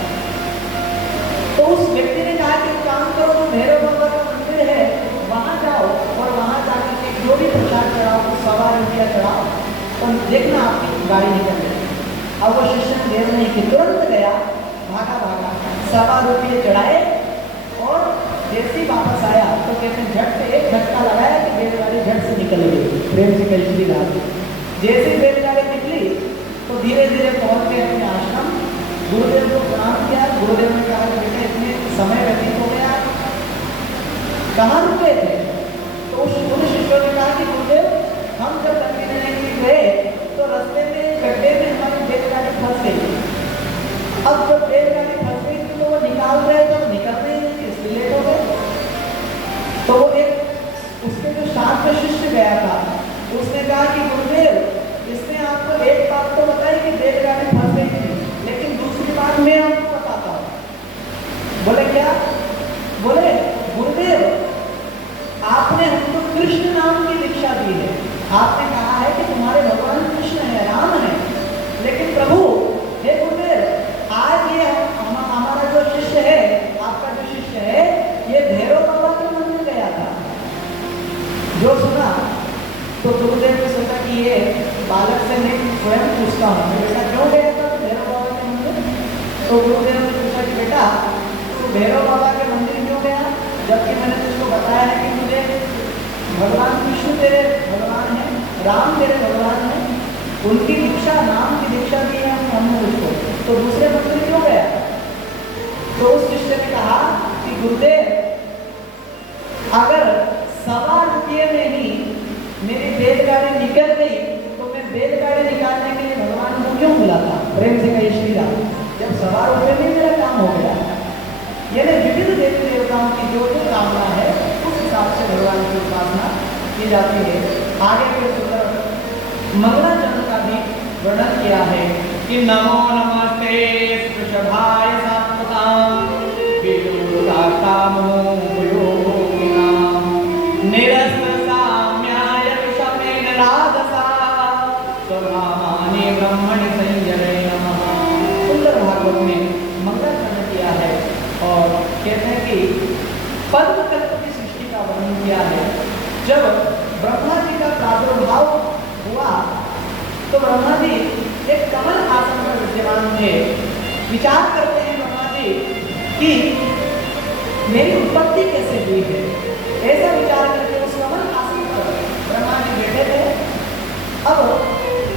तो उस व्यक्ति ने कहा कि काम करो, तो भैरव बाबा का मंदिर है वहाँ जाओ और वहाँ जाकर के जो भी प्रसाद चढ़ाओ 1.25 रुपया चढ़ाओ और देखना आपकी गाड़ी निकल जाएगी। अब वो शिष्य ने देर नहीं कि तुरंत गया, भागा 1.25 रुपये चढ़ाए और जैसे ही वापस आया तो कहते हैं झट से एक झटका लगाया कि बैलगाड़ी झट से निकल गई। प्रेम से कई श्री राम। जैसे ही बैलगाड़ी निकली तो धीरे धीरे पहुंच गए अपने आश्रम। गुरुदेव को प्रणाम किया। गुरुदेव ने कहा कि बेटे इतने समय व्यतीत हो गया, कहाँ रुके थे? तो उन शिष्यों ने कहा कि गुरुदेव हम जब लकड़ी लेने के लिए गए तो रास्ते में गड्ढे में हमारी बैलगाड़ी फंस गई। अब जब बैलगाड़ी फंस गई थी तो वो निकाल रहे थे, निकल रहे थे, इसलिए लेट हो गए। तो वो एक उसके जो साथ में शिष्य गया था उसने कहा कि गुरुदेव इसने आपको एक बात तो बताई कि बैलगाड़ी फंस गई थी, लेकिन दूसरी बात मैं आपको बताता हूँ। बोले क्या? बोले गुरुदेव आपने हमको कृष्ण नाम की दीक्षा दी है, आपने कहा है कि तुम्हारे भगवान कृष्ण है, राम है, लेकिन प्रभु हे गुरुदेव आज ये हमारा जो शिष्य है, आपका जो शिष्य है, ये भैरव बाबा के मंदिर गया था। जो सुना तो गुरुदेव ने सोचा कि ये बालक से मैं स्वयं पूछता हूँ, बेटा क्यों गया था भैरव बाबा के मंदिर? तो गुरुदेव ने पूछा कि बेटा तू भैरव बाबा के मंदिर क्यों गया, जबकि मैंने तुझको बताया है कि मुझे भगवान कृष्ण तेरे भगवान है, राम तेरे भगवान है, उनकी दीक्षा नाम की दीक्षा दी है हमने तो उस शिष्य ने कहा कि गुरुदेव, अगर 1.25 रुपये में ही मेरी बैलगाड़ी निकल गई तो मैं बैलगाड़ी निकालने के लिए भगवान को क्यों बुलाता? प्रेम से कहिए श्री राम। जब 1.25 रुपये में मेरा काम हो गया। यानी विविध देवी देवताओं की जो जो कामना है उस हिसाब से भगवान की उपासना की जाती है। आगे के सुंदर मंगलाचरण का भी वर्णन किया है कि नमो नमस्ते वृषभाय सात्वतां विदुरताकामो योगिनां निरस्तसाम्याय विषमेन राजसा स्वभामानि ब्रह्मणि संयमे नमः। सुंदर भागवत में मंगलाचरण किया है और कहते हैं कि पद्मकल्प की सृष्टि का वर्णन किया है। जब ब्रह्मा जी का प्रादुर्भाव हुआ तो ब्रह्मा जी एक कमल आसन पर विद्यमान थे। विचार करते हैं ब्रह्मा जी कि मेरी उत्पत्ति कैसे हुई है। ऐसा विचार करके उस कमल आसन पर ब्रह्मा जी बैठे थे। अब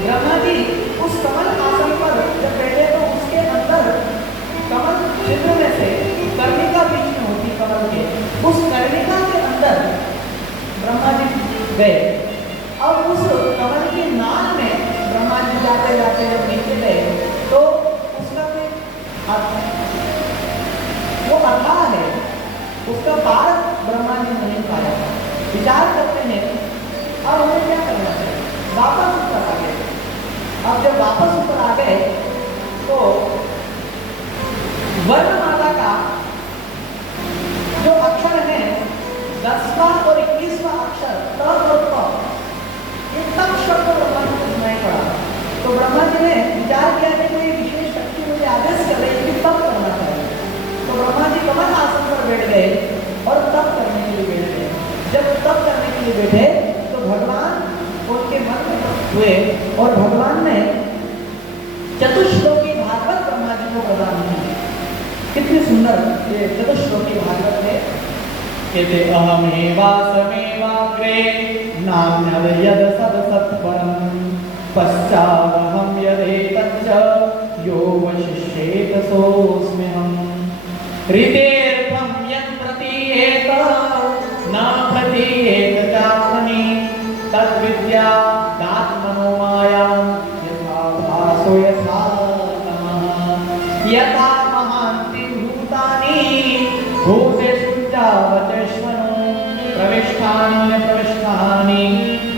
ब्रह्मा जी उस कमल आसन पर जब बैठे तो उसके अंदर कमल चित्र में से कर्णिका बीच में होती कमल के, उस कर्णिका के अंदर ब्रह्मा जी गए। अब उस कमल के नाल में ब्रह्मा जी जाते जाते जब नीचे गए तो उसका वो अथाह है, उसका पार ब्रह्मा जी नहीं पाया। विचार करते हैं अब हमें क्या करना चाहिए, वापस ऊपर आ गए। अब जब वापस ऊपर आ गए तो वर्णमाला का जो अक्षर है 10वां और 21वां अक्षर त और प, ये तक शब्द ब्रह्मा जी को सुनाई पड़ा। तो ब्रह्मा जी ने विचार किया कि कोई विशेष शक्ति मुझे आदेश कर रही है कि तप करना चाहिए। तो ब्रह्मा जी कमल आसन पर बैठ गए और तप करने के लिए बैठ गए। जब तप करने के लिए बैठे तो भगवान उनके मन में हुए और भगवान ने चतुश्लोकी भागवत ब्रह्मा जी को प्रदान की। कितनी सुंदर ये चतुश्लोकी भागवत है। कहते अहमेवासमेवाग्रे नान्यद यद सदसत्परम् पश्चादहं यदेतच्च यो वशिष्येत सोऽस्म्यहम् हृदेऽर्थं यत् प्रतीयेत न प्रतीयेत चात्मनि तद्विद्यादात्मनो मायां यथा भासो यथा तमः यथा महान्ति भूतानि भूतेषु वचेष्वनो प्रविष्टानि प्रविष्टानि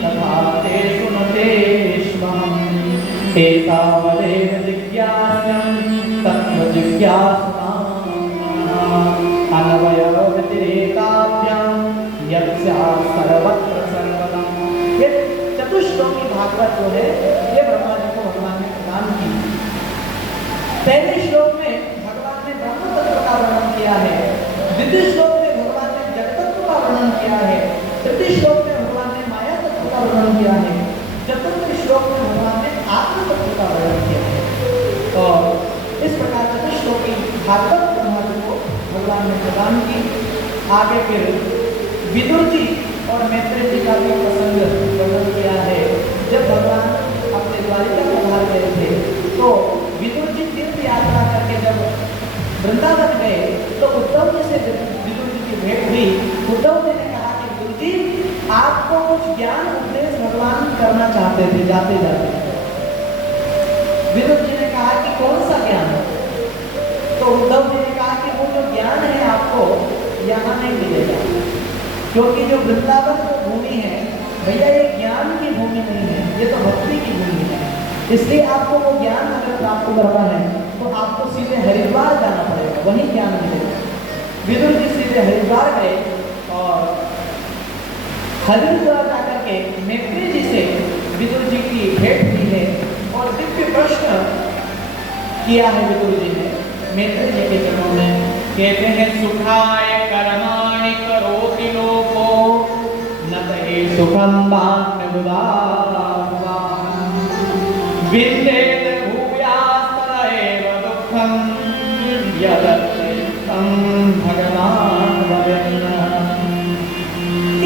तथा तेषु न तेष्वहम् एतावदेव जिज्ञास्यं तत्त्वजिज्ञासुनां अन्वयव्यतिरेकाभ्यां यस्याः सर्वत्र सर्वदा। ये चतुश्लोकी भागवत जो है ये ब्रह्मा जी को भगवान ने प्रदान की। पहले श्लोक में भगवान ने ब्रह्म तत्व का वर्णन किया है। द्वितीय श्लोक वर्णन किया है। तृतीय श्लोक में भगवान ने माया तत्व का वर्णन किया है। चतुर्थ श्लोक में भगवान ने आत्म तत्व का वर्णन किया है। और इस प्रकार चतुश्लोकी भागवत ब्रह्मा जी को भगवान ने प्रदान की। आगे फिर विदुर जी और मैत्रेय जी का भी प्रसंग वर्णन किया है। जब भगवान अपने द्वारिका पधार गए थे तो विदुर जी तीर्थ यात्रा करके जब वृंदावन गए तो उद्धव जी से विदुर जी की भेंट हुई। उद्धव जी ने कहा कि गुरु जी आपको कुछ ज्ञान उपदेश भगवान करना चाहते थे जाते जाते। विदुर जी ने कहा कि कौन सा ज्ञान? तो उद्धव जी ने कहा कि वो जो ज्ञान है आपको यहाँ नहीं मिलेगा, क्योंकि जो वृंदावन जो भूमि है भैया ये ज्ञान की भूमि नहीं है, ये तो भक्ति की भूमि है। इसलिए आपको वो ज्ञान अगर प्राप्त करना है तो आपको सीधे हरिद्वार जाना पड़ेगा, वही ज्ञान मिलेगा। विदुर जी सीधे हरिद्वार गए और हरिद्वार जाकर के मैत्रेय जी से विदुर जी की भेंट की है और दिव्य प्रश्न किया है विदुर जी ने मैत्रेय जी के चरणों में। कहते हैं सुखाय कर्माणि करोति लोको न तहे सुखं बान्यबुधाः विन्देत भूयास्तदेव दुःखं यदत्तं भगवान् वदन्।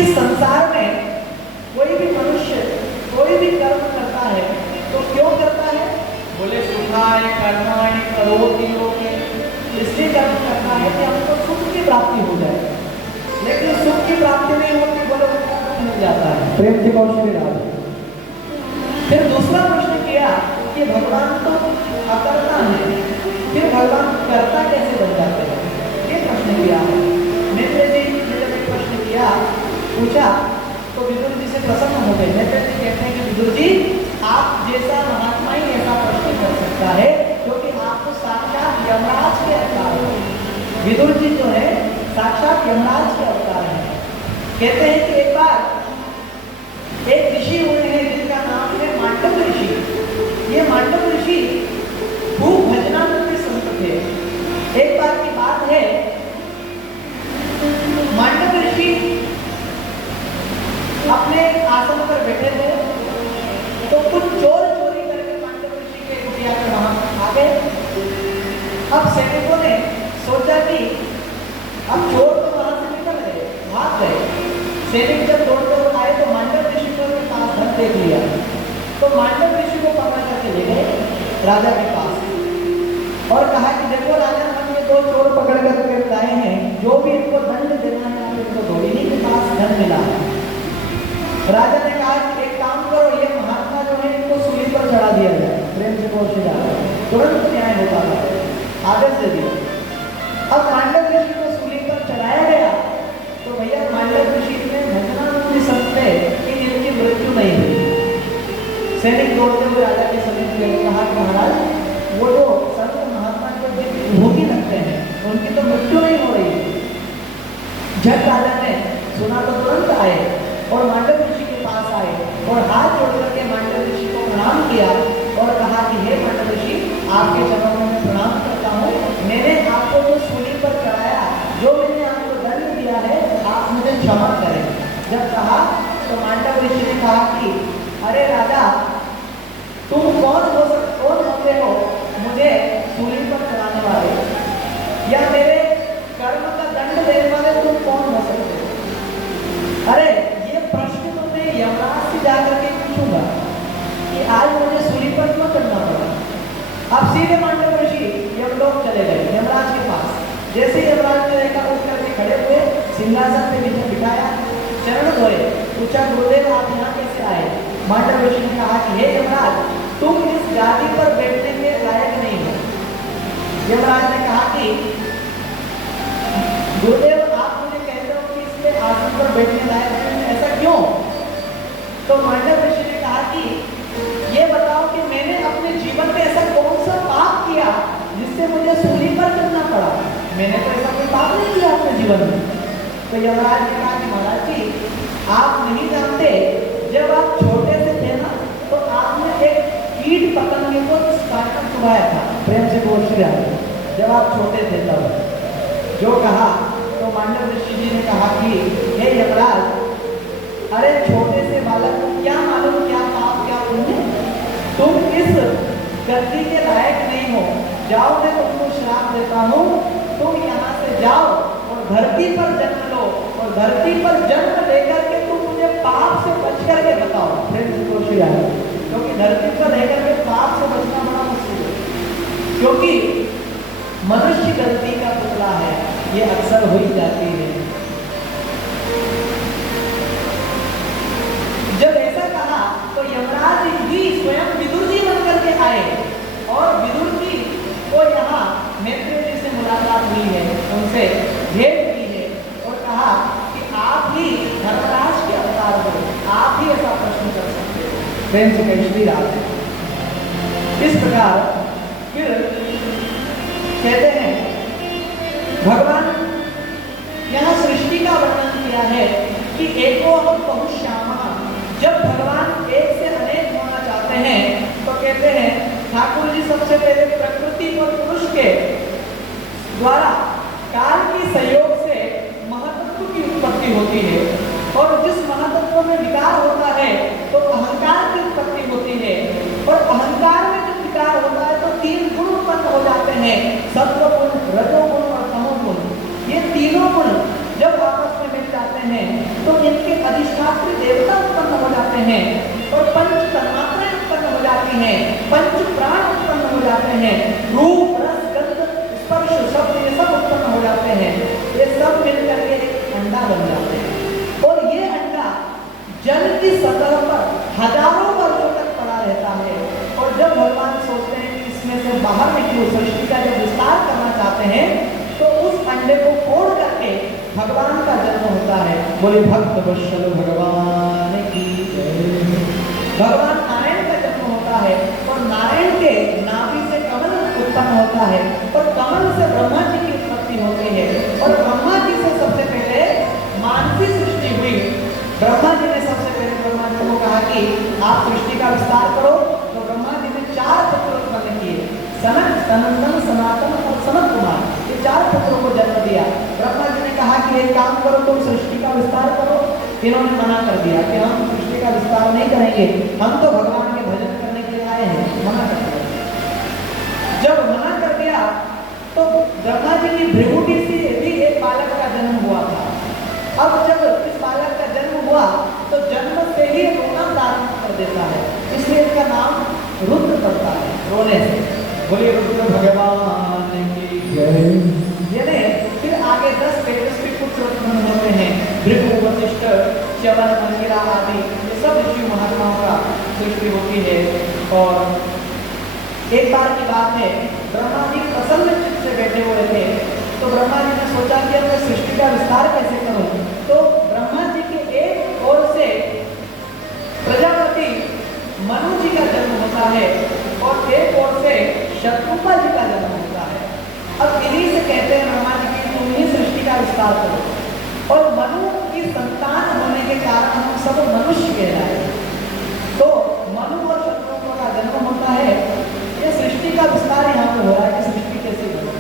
इस संसार में कोई भी मनुष्य कोई भी कर्म करता है तो क्यों करता है? बोले सुखाय कर्माणि करोति लोके, इसलिए कर्म करता प्रेम से कौशल राज। फिर दूसरा प्रश्न किया कि भगवान तो अकर्ता है, फिर भगवान कर्ता कैसे बन जाते हैं, ये प्रश्न किया है। नेत्र जी ने जब एक प्रश्न किया, पूछा, तो विदुर जी से प्रसन्न हो गए। नेत्र जी कहते हैं कि विदुर जी, आप जैसा महात्मा ही ऐसा प्रश्न कर सकता है, क्योंकि आप तो साक्षात यमराज के अवतार हैं। विदुर जी जो है साक्षात यमराज के अवतार हैं। कहते हैं कि एक बार एक ऋषि हुए हैं जिनका नाम है मांडव ऋषि। ये मांडव ऋषि खूब भजनानंदी संत थे। एक बार की बात है, मांडव ऋषि अपने आसन पर बैठे थे, तो कुछ चोर चोरी करके मांडव ऋषि के कुटिया के वहां आ गए। अब सैनिकों ने सोचा कि अब चोर तो वहां से निकल गए, भाग गए। सैनिक जब दौड़ते हुए आए तो मांडव ऋषि को पास धन देख लिया, तो मांडव ऋषि को पकड़ करके ले गए राजा के पास और कहा कि देखो राजा, हम ये दो चोर पकड़ करके लाए हैं, जो भी इनको दंड देना है आप इनको दो, इन्हीं के पास धन मिला है। राजा ने कहा कि एक काम करो, ये महात्मा जो है इनको सूली पर चढ़ा दिया जाए। प्रेम से बोल जाए, तुरंत न्याय होता था, आदेश दे दिया। अब मांडव ऋषि को सूली पर चढ़ाया गया, तो भैया मांडव ऋषि ने भजनानंदी संत थे कि इनकी मृत्यु नहीं हुई। सैनिक दौड़ते हुए राजा के समीप गए, कहा कि महाराज, वो जो संत महात्मा जो भोगी लगते हैं उनकी तो मृत्यु नहीं हो रही। जब राजा ने सुना तो तुरंत आए और मांडव ऋषि के पास आए और हाथ जोड़ करके मांडव ऋषि को प्रणाम किया और कहा कि हे मांडव ऋषि, आपके चरणों में प्रणाम करता हूँ। मैंने आपको जो सूली पर चढ़ाया, जो मैंने आपको दंड दिया है, आप मुझे क्षमा करें। जब कहा तो मांडव ऋषि ने कहा कि अरे राजा, तुम कौन होते हो मुझे सूली पर चढ़ाने वाले, या मेरे कर्म का दंड देने वाले, तुम कौन हो सकते हो? अरे ये प्रश्न तो मैं यमराज से जाकर के पूछूंगा कि आज मुझे सूली पर क्यों चढ़ना पड़ा। अब सीधे मांडव ऋषि यमलोक चले गए, यमराज के पास। जैसे ही यमराज ने देखा, उठ करके खड़े हुए, सिंहासन पे नीचे बिठाया, चरण धोए, पूछा गुरुदेव आप यहाँ कैसे आए? मांडव ऋषि ने कहा कि हे यमराज, तुम इस गादी पर बैठने के लायक नहीं हो। यमराज ने कहा कि गुरुदेव आप मुझे कहते हो कि इसके आसन पर बैठने लायक नहीं, ऐसा क्यों? तो मांडव ऋषि ने कहा कि ये बताओ कि मैंने अपने जीवन में ऐसा कौन सा पाप किया जिससे मुझे सूली पर चढ़ना पड़ा? मैंने तो ऐसा कोई पाप नहीं किया अपने जीवन में। तो यमराज ने कहा कि महाराज जी, आप नहीं जानते, जब आप छोटे से थे ना, तो आपने एक कीट पतंगे को काटकर चुभाया था। प्रेम से बोल रहे हैं, जब आप छोटे थे तब जो कहा, तो मांडव ऋषि जी ने कहा कि हे यमराज, अरे छोटे से बालक को क्या मालूम क्या पाप क्या पुण्य, तुम इस गद्दी के लायक नहीं हो, जाओ मैं तुमको श्राप देता हूँ, तुम यहाँ से जाओ और धरती पर जन्म लो, और धरती पर जन्म लेकर के तुम मुझे पाप से बच करके बताओ। प्रेम से खुशी आए, क्योंकि धरती पर रहकर के पाप से बचना बड़ा मुश्किल है, क्योंकि मनुष्य गलती का पुतला है, ये अक्सर हो ही जाती है। जब ऐसा कहा तो यमराज ही स्वयं विदुर जी बनकर के आए और विदुर जी को यहाँ नेत्र जी से मुलाकात हुई है, उनसे भेंट की है और कहा कि आप ही धर्मराज के अवतार हो, आप ही ऐसा प्रश्न कर सकते हो। प्रेम से कह श्री राम। इस प्रकार फिर कहते हैं भगवान यहाँ सृष्टि का वर्णन किया है कि एको हम बहुश्यामा। जब भगवान एक से अनेक होना चाहते हैं तो कहते हैं ठाकुर जी सबसे पहले प्रकृति और पुरुष के द्वारा काल की सहयोग से महत्व की उत्पत्ति होती है, और जिस महत्व में विकार होता है तो अहंकार की उत्पत्ति होती है, और अहंकार में जब विकार होता है तो तीन गुण उत्पन्न हो जाते हैं, सत्वगुण, रजोगुण और तमोगुण। ये तीनों गुण जब आपस में मिल जाते हैं तो इनके अधिष्ठात्री देवता उत्पन्न हो जाते हैं, और पंच तन्मात्राएं उत्पन्न हो जाती हैं, पंच प्राण उत्पन्न हो जाते हैं, रूप रस गंध स्पर्श शब्द ये सब उत्पन्न हो जाते हैं। ये सब मिलकर के एक अंडा बन जाते हैं, और ये अंडा जल की शिशु सृष्टि का जब विस्तार करना चाहते हैं तो उस अंडे को फोड़ करके भगवान का जन्म होता है। बोले भक्त वत्सल भगवान की जय। भगवान नारायण का जन्म होता है और नारायण के नाभि से कमल उत्पन्न होता है और कमल से ब्रह्मा जी की उत्पत्ति होती है और ब्रह्मा जी से सबसे पहले मानसी सृष्टि हुई। ब्रह्मा जी ने सबसे पहले ब्रह्मा जी को कहा कि आप सृष्टि का विस्तार करो, तो ब्रह्मा जी ने 4 पुत्र उत्पन्न किए, सनक, सनंदन, सनातन और सनत कुमार, ये 4 पुत्रों को जन्म दिया। ब्रह्मा जी ने कहा कि एक काम करो, तुम सृष्टि का विस्तार करो। इन्होंने मना कर दिया कि हम सृष्टि का विस्तार नहीं करेंगे, हम तो भगवान के भजन करने के लिए आए हैं। मना कर दिया। जब मना कर दिया तो ब्रह्मा जी की भृगुटी से भी एक बालक का जन्म हुआ था। अब जब इस बालक का जन्म हुआ तो जन्म से ही रोना प्रारंभ कर देता है, इसलिए इसका नाम रुद्र पड़ता है, रोने से। बोलिए रुद्र भगवान की जय। फिर आगे 10 तेजस्वी पुत्र उत्पन्न होते हैं, भृगु, वशिष्ठ, च्यवन, अंगिरा आदि, ये सब ऋषि महात्माओं का सृष्टि होती है। और एक बार की बात है, ब्रह्मा जी प्रसन्न चित्त से बैठे हुए थे, तो ब्रह्मा जी ने सोचा कि अब मैं सृष्टि का विस्तार कैसे करूं। तो ब्रह्मा जी के एक ओर से प्रजापति मनु जी का जन्म होता है और एक ओर से शत्रुपा जी का जन्म होता है। अब इन्हीं से कहते हैं ब्रह्मा जी की तुम ही सृष्टि का विस्तार करो, और मनु की संतान होने के कारण हम सब मनुष्य कहलाए। तो मनु और शत्रुपा का जन्म होता है, ये सृष्टि का विस्तार यहाँ पे हो रहा है कि सृष्टि कैसे बने।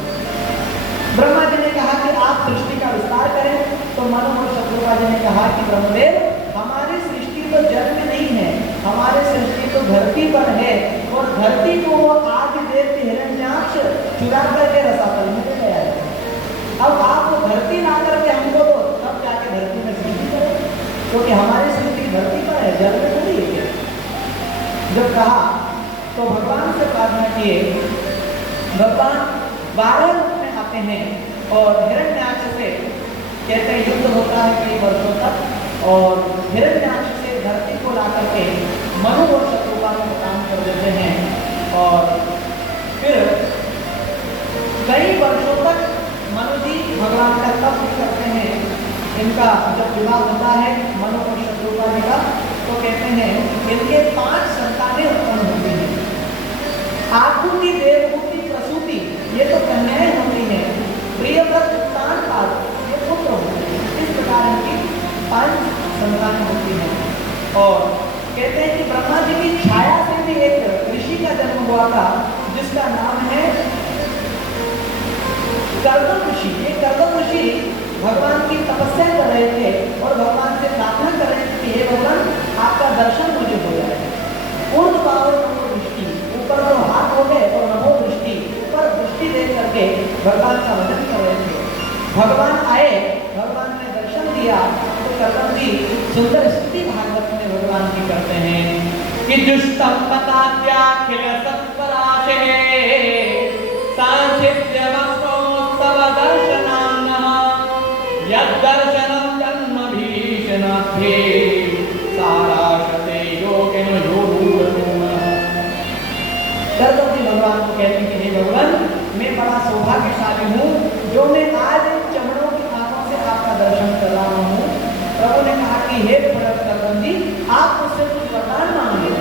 ब्रह्मा जी ने कहा कि आप सृष्टि का विस्तार करें, तो मनु और शत्रुपा जी ने कहा कि ब्रह्मदेव, हमारी सृष्टि तो जल में नहीं है, हमारी सृष्टि तो धरती पर है, और धरती को वो आदि देव हिरण्याक्ष चुरा करके रसातल में ले गया है। अब आप वो धरती ला करके हमको दो, तब जाके धरती में सृष्टि करें, क्योंकि हमारी सृष्टि धरती पर है, जल में थोड़ी है। जब कहा तो भगवान से प्रार्थना किए, भगवान 12 रूप में आते हैं और हिरण्याक्ष से कहते हैं युद्ध होता है कई वर्षों तक, और हिरण्याक्ष से धरती को ला करके मनु और शत्रुपा को काम कर देते हैं। और फिर कई वर्षों तक मनु जी भगवान का तप भी करते हैं। इनका जब विवाह होता है मनु और शत्रुपा जी का, तो कहते हैं इनके 5 संतानें उत्पन्न होती हैं। आकुति, देवहूति, प्रसूति, ये तो कन्याएं होती हैं। प्रियव्रत, उत्तान पाद, ये पुत्र होते हैं। इस प्रकार इनकी 5 संतानें होती हैं। और कहते हैं कि ब्रह्मा जी की छाया से भी एक ऋषि का जन्म हुआ था, जिसका नाम है कर्दम ऋषि। ये कर्दम ऋषि भगवान की तपस्या कर रहे थे और भगवान से प्रार्थना कर रहे थे कि हे भगवान, आपका दर्शन मुझे हो जाए। ऊर्ध्व बाहुर नमो दृष्टि, ऊपर तो हाथ हो गए और नमो दृष्टि, ऊपर दृष्टि दे करके भगवान का भजन कर रहे थे। भगवान आए, भगवान ने दर्शन दिया, तो कर्दम जी सुंदर स्तुति भागवत में भगवान की करते हैं कि दुष्टम पतात्याखिल सत्पराशे सांसिध्यमस्तोत्सव दर्शनान्नः यद्दर्शनं जन्म भीषणाभ्ये साराशते योगिन योगूरतुमः। कर्दम जी भगवान को कहते हैं कि हे भगवान, मैं बड़ा सौभाग्यशाली हूँ जो मैं आज इन चरणों की आंखों से आपका दर्शन कर रहा हूँ। प्रभु ने कहा कि हे कर्दम जी, आप मुझसे कुछ वरदान मांगे।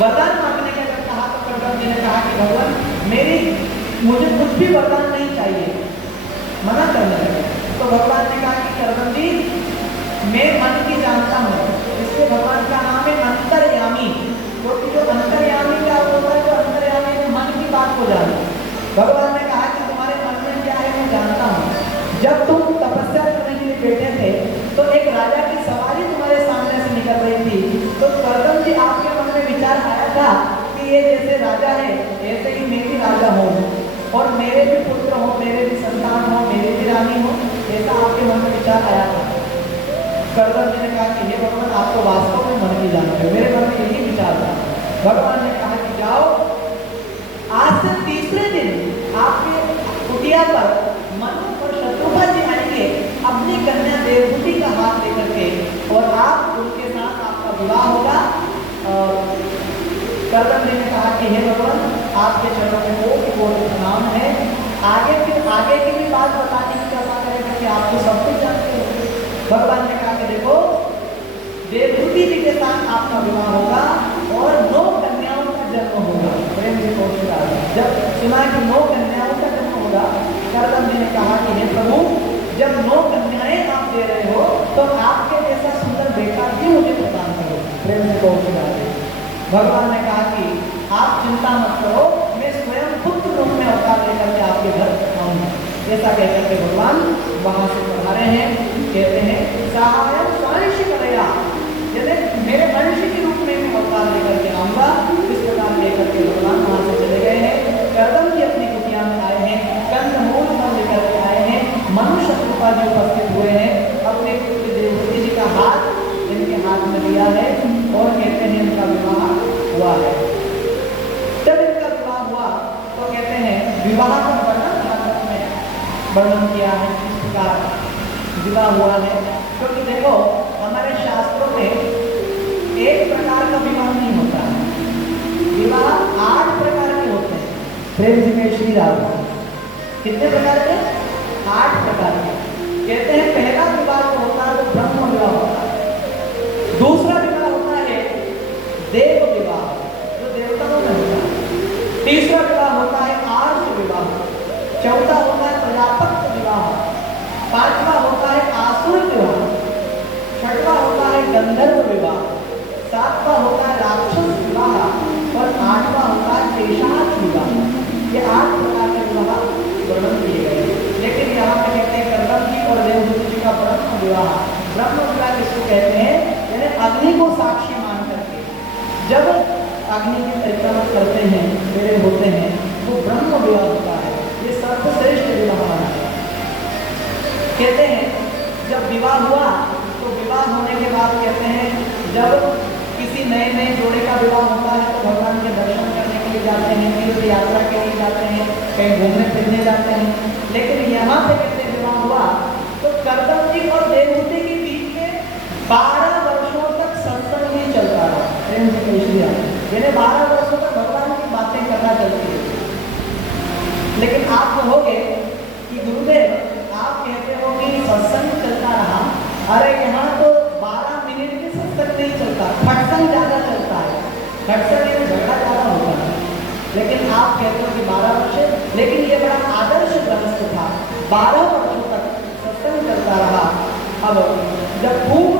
वरदान मांगने का जब कहा तो कर्दम जी ने कहा कि भगवान मुझे कुछ भी वरदान नहीं चाहिए, मना करने लगे। तो भगवान ने कहा कि कर्दम जी, मैं मन की जानता हूँ, इसलिए भगवान का नाम है अंतर्यामी। क्योंकि जो अंतर्यामी क्या होता है, जो अंतर्यामी में मन की बात को जाने। भगवान ने कहा कि तुम्हारे मन में क्या है मैं जानता हूँ। जब तुम तपस्या करने के लिए बैठे थे तो एक राजा की सवारी तुम्हारे सामने से निकल रही थी, तो कर्दम जी आपके मन में विचार आया था कि ये जैसे राजा है ऐसे ही मैं भी राजा हूँ, और मेरे भी पुत्र हो, मेरे भी संतान हो, मेरे भी रानी हो, ऐसा आपके मन में विचार आया था। कर्दम जी ने कहा कि हे भगवान, आप तो वास्तव में मन की जानते हो, मेरे मन में यही विचार था। भगवान ने कहा कि जाओ, आज से तीसरे दिन आपके कुटिया पर मनु और शत्रुपा जी आएंगे अपनी कन्या देवहूति का हाथ लेकर के, और आप उनके साथ आपका विवाह होगा। करदम जी ने कहा कि हे भगवान, आपके चरणों में कोटि कोटि प्रणाम है। आगे फिर आगे की भी बात बताने की कृपा करेगा कि आप तो सब कुछ जानते हो। भगवान ने कहा कि देखो, देवहूति जी के साथ आपका विवाह होगा और 9 कन्याओं का जन्म होगा। प्रेम से पहुंचता है। जब सुना कि 9 कन्याओं का जन्म होगा, करदम जी ने कहा कि हे प्रभु, जब 9 कन्याएं आप दे रहे हो तो आपके जैसा सुंदर बेटा भी मुझे प्रदान करो। प्रेम से पहुंचता है। भगवान ने कहा कि आप चिंता मत करो, मैं स्वयं पुत्र रूप में अवतार लेकर के आपके घर आऊंगा। ऐसा कहकर के भगवान वहां से पधारे हैं। कहते हैं सहायम स्वयं करया, यदि मेरे मनुष्य के रूप में मैं अवतार लेकर के आऊंगा। इस प्रकार लेकर के भगवान वहां से चले गए हैं। करदम जी अपनी कुटिया में आए हैं, कंदमूल फल लेकर के आए हैं। मनुष्य कृपा जी उपस्थित हुए हैं, अपने पुत्र देवहूति जी का हाथ इनके हाथ में लिया है और कहते हैं इनका विवाह हुआ है। जब इनका विवाह हुआ तो कहते हैं विवाह का वर्णन भागवत में वर्णन किया है, इस प्रकार विवाह हुआ है। क्योंकि देखो, हमारे शास्त्रों में एक प्रकार का विवाह नहीं होता है, विवाह 8 प्रकार के होते हैं। प्रेम जी में श्री राम कितने प्रकार के? 8 प्रकार के। कहते हैं पहला विवाह जो होता है वो ब्रह्म विवाह होता है। दूसरा विवाह होता है देव विवाह, जो देवताओं में होता है। तीसरा विवाह होता है आर्ष विवाह। चौथा होता है प्रजापत्य विवाह। पांचवा होता है आसुर विवाह। छठवा होता है गंधर्व विवाह। सातवां होता है राक्षस विवाह और 8वां होता है शेषाच विवाह। ये 8 प्रकार के विवाह वर्णन किए गए। लेकिन यहाँ पे कहते हैं करदम जी और देवहूति जी का ब्रह्म विवाह। ब्रह्म विवाह किसको कहते हैं? यानी अग्नि को साक्षी मान करके जब अग्नि की परिक्रमा करते हैं, मेरे होते हैं, वो ब्रह्म विवाह होता है। ये सर्वश्रेष्ठ विवाह है। कहते हैं जब विवाह हुआ तो विवाह होने के बाद कहते हैं जब किसी नए जोड़े का विवाह होता है तो भगवान के दर्शन करने के लिए जाते हैं, तीर्थ यात्रा के लिए जाते हैं, कहीं घूमने फिरने जाते हैं। लेकिन यहाँ पे कहते हैं विवाह हुआ तो करदम जी और देवहूति के बीच में 12 वर्षों तक सत्संग ही चलता रहा। प्रेम से पूछिए, यानी 12 वर्षों तक भगवान की बातें करना चलती है। लेकिन आप कहोगे कि गुरुदेव आप कहते हो कि सत्संग चलता रहा, अरे यहाँ तो 12 मिनट में सत्संग नहीं चलता, खटसंग ज्यादा चलता है। खटसंग में झगड़ा ज्यादा होता है। लेकिन आप कहते हो कि 12 वर्ष, लेकिन ये बड़ा आदर्श गृहस्थ था। 12 वर्षों तक सत्संग चलता रहा। अब जब खूब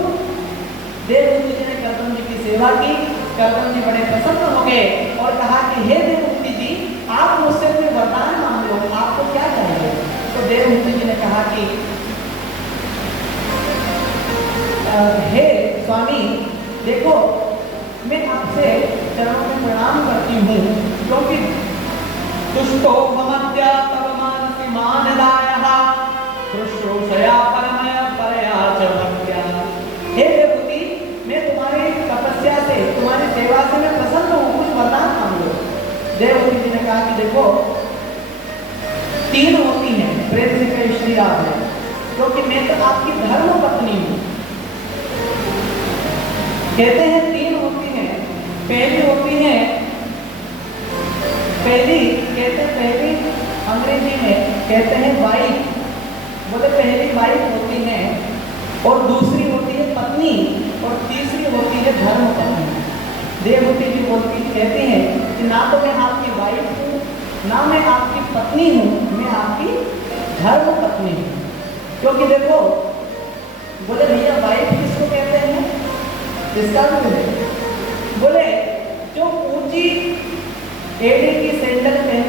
देवहूति जी ने करदम जी की सेवा की, करदम जी बड़े प्रसन्न हो गए और कहा कि हे देवहूति जी, आप मुझसे कोई वरदान मांग लो, आपको क्या चाहिए? तो देवहूति जी ने कहा कि हे स्वामी, देखो मैं आपसे चरणों में प्रणाम करती हूँ, क्योंकि दुष्टो ममद्या तव मानसि मानदायः शुश्रूषया परमय परया च भक्त्या। हे देवहूति, मैं तुम्हारी तपस्या से, तुम्हारी सेवा से मैं प्रसन्न हूँ, कुछ वरदान मांग लो। देवहूति जी ने कहा कि देखो 3 होती हैं। प्रेम से कहे श्री राम है, क्योंकि मैं तो आपकी धर्म पत्नी हूँ। कहते हैं 3 होती हैं। पहली होती है, पहली अंग्रेजी में कहते हैं वाइफ, बोले पहली वाइफ होती है और दूसरी होती है पत्नी और तीसरी होती है धर्म पत्नी। देवहूति जी कहती हैं कि ना तो मैं आपकी वाइफ हूँ, ना मैं आपकी पत्नी हूँ, मैं आपकी धर्म पत्नी हूँ। क्योंकि देखो, बोले भैया वाइफ किसको कहते हैं? इसका भी है। बोले जो ऊंची एड़ी की सैंडल पहन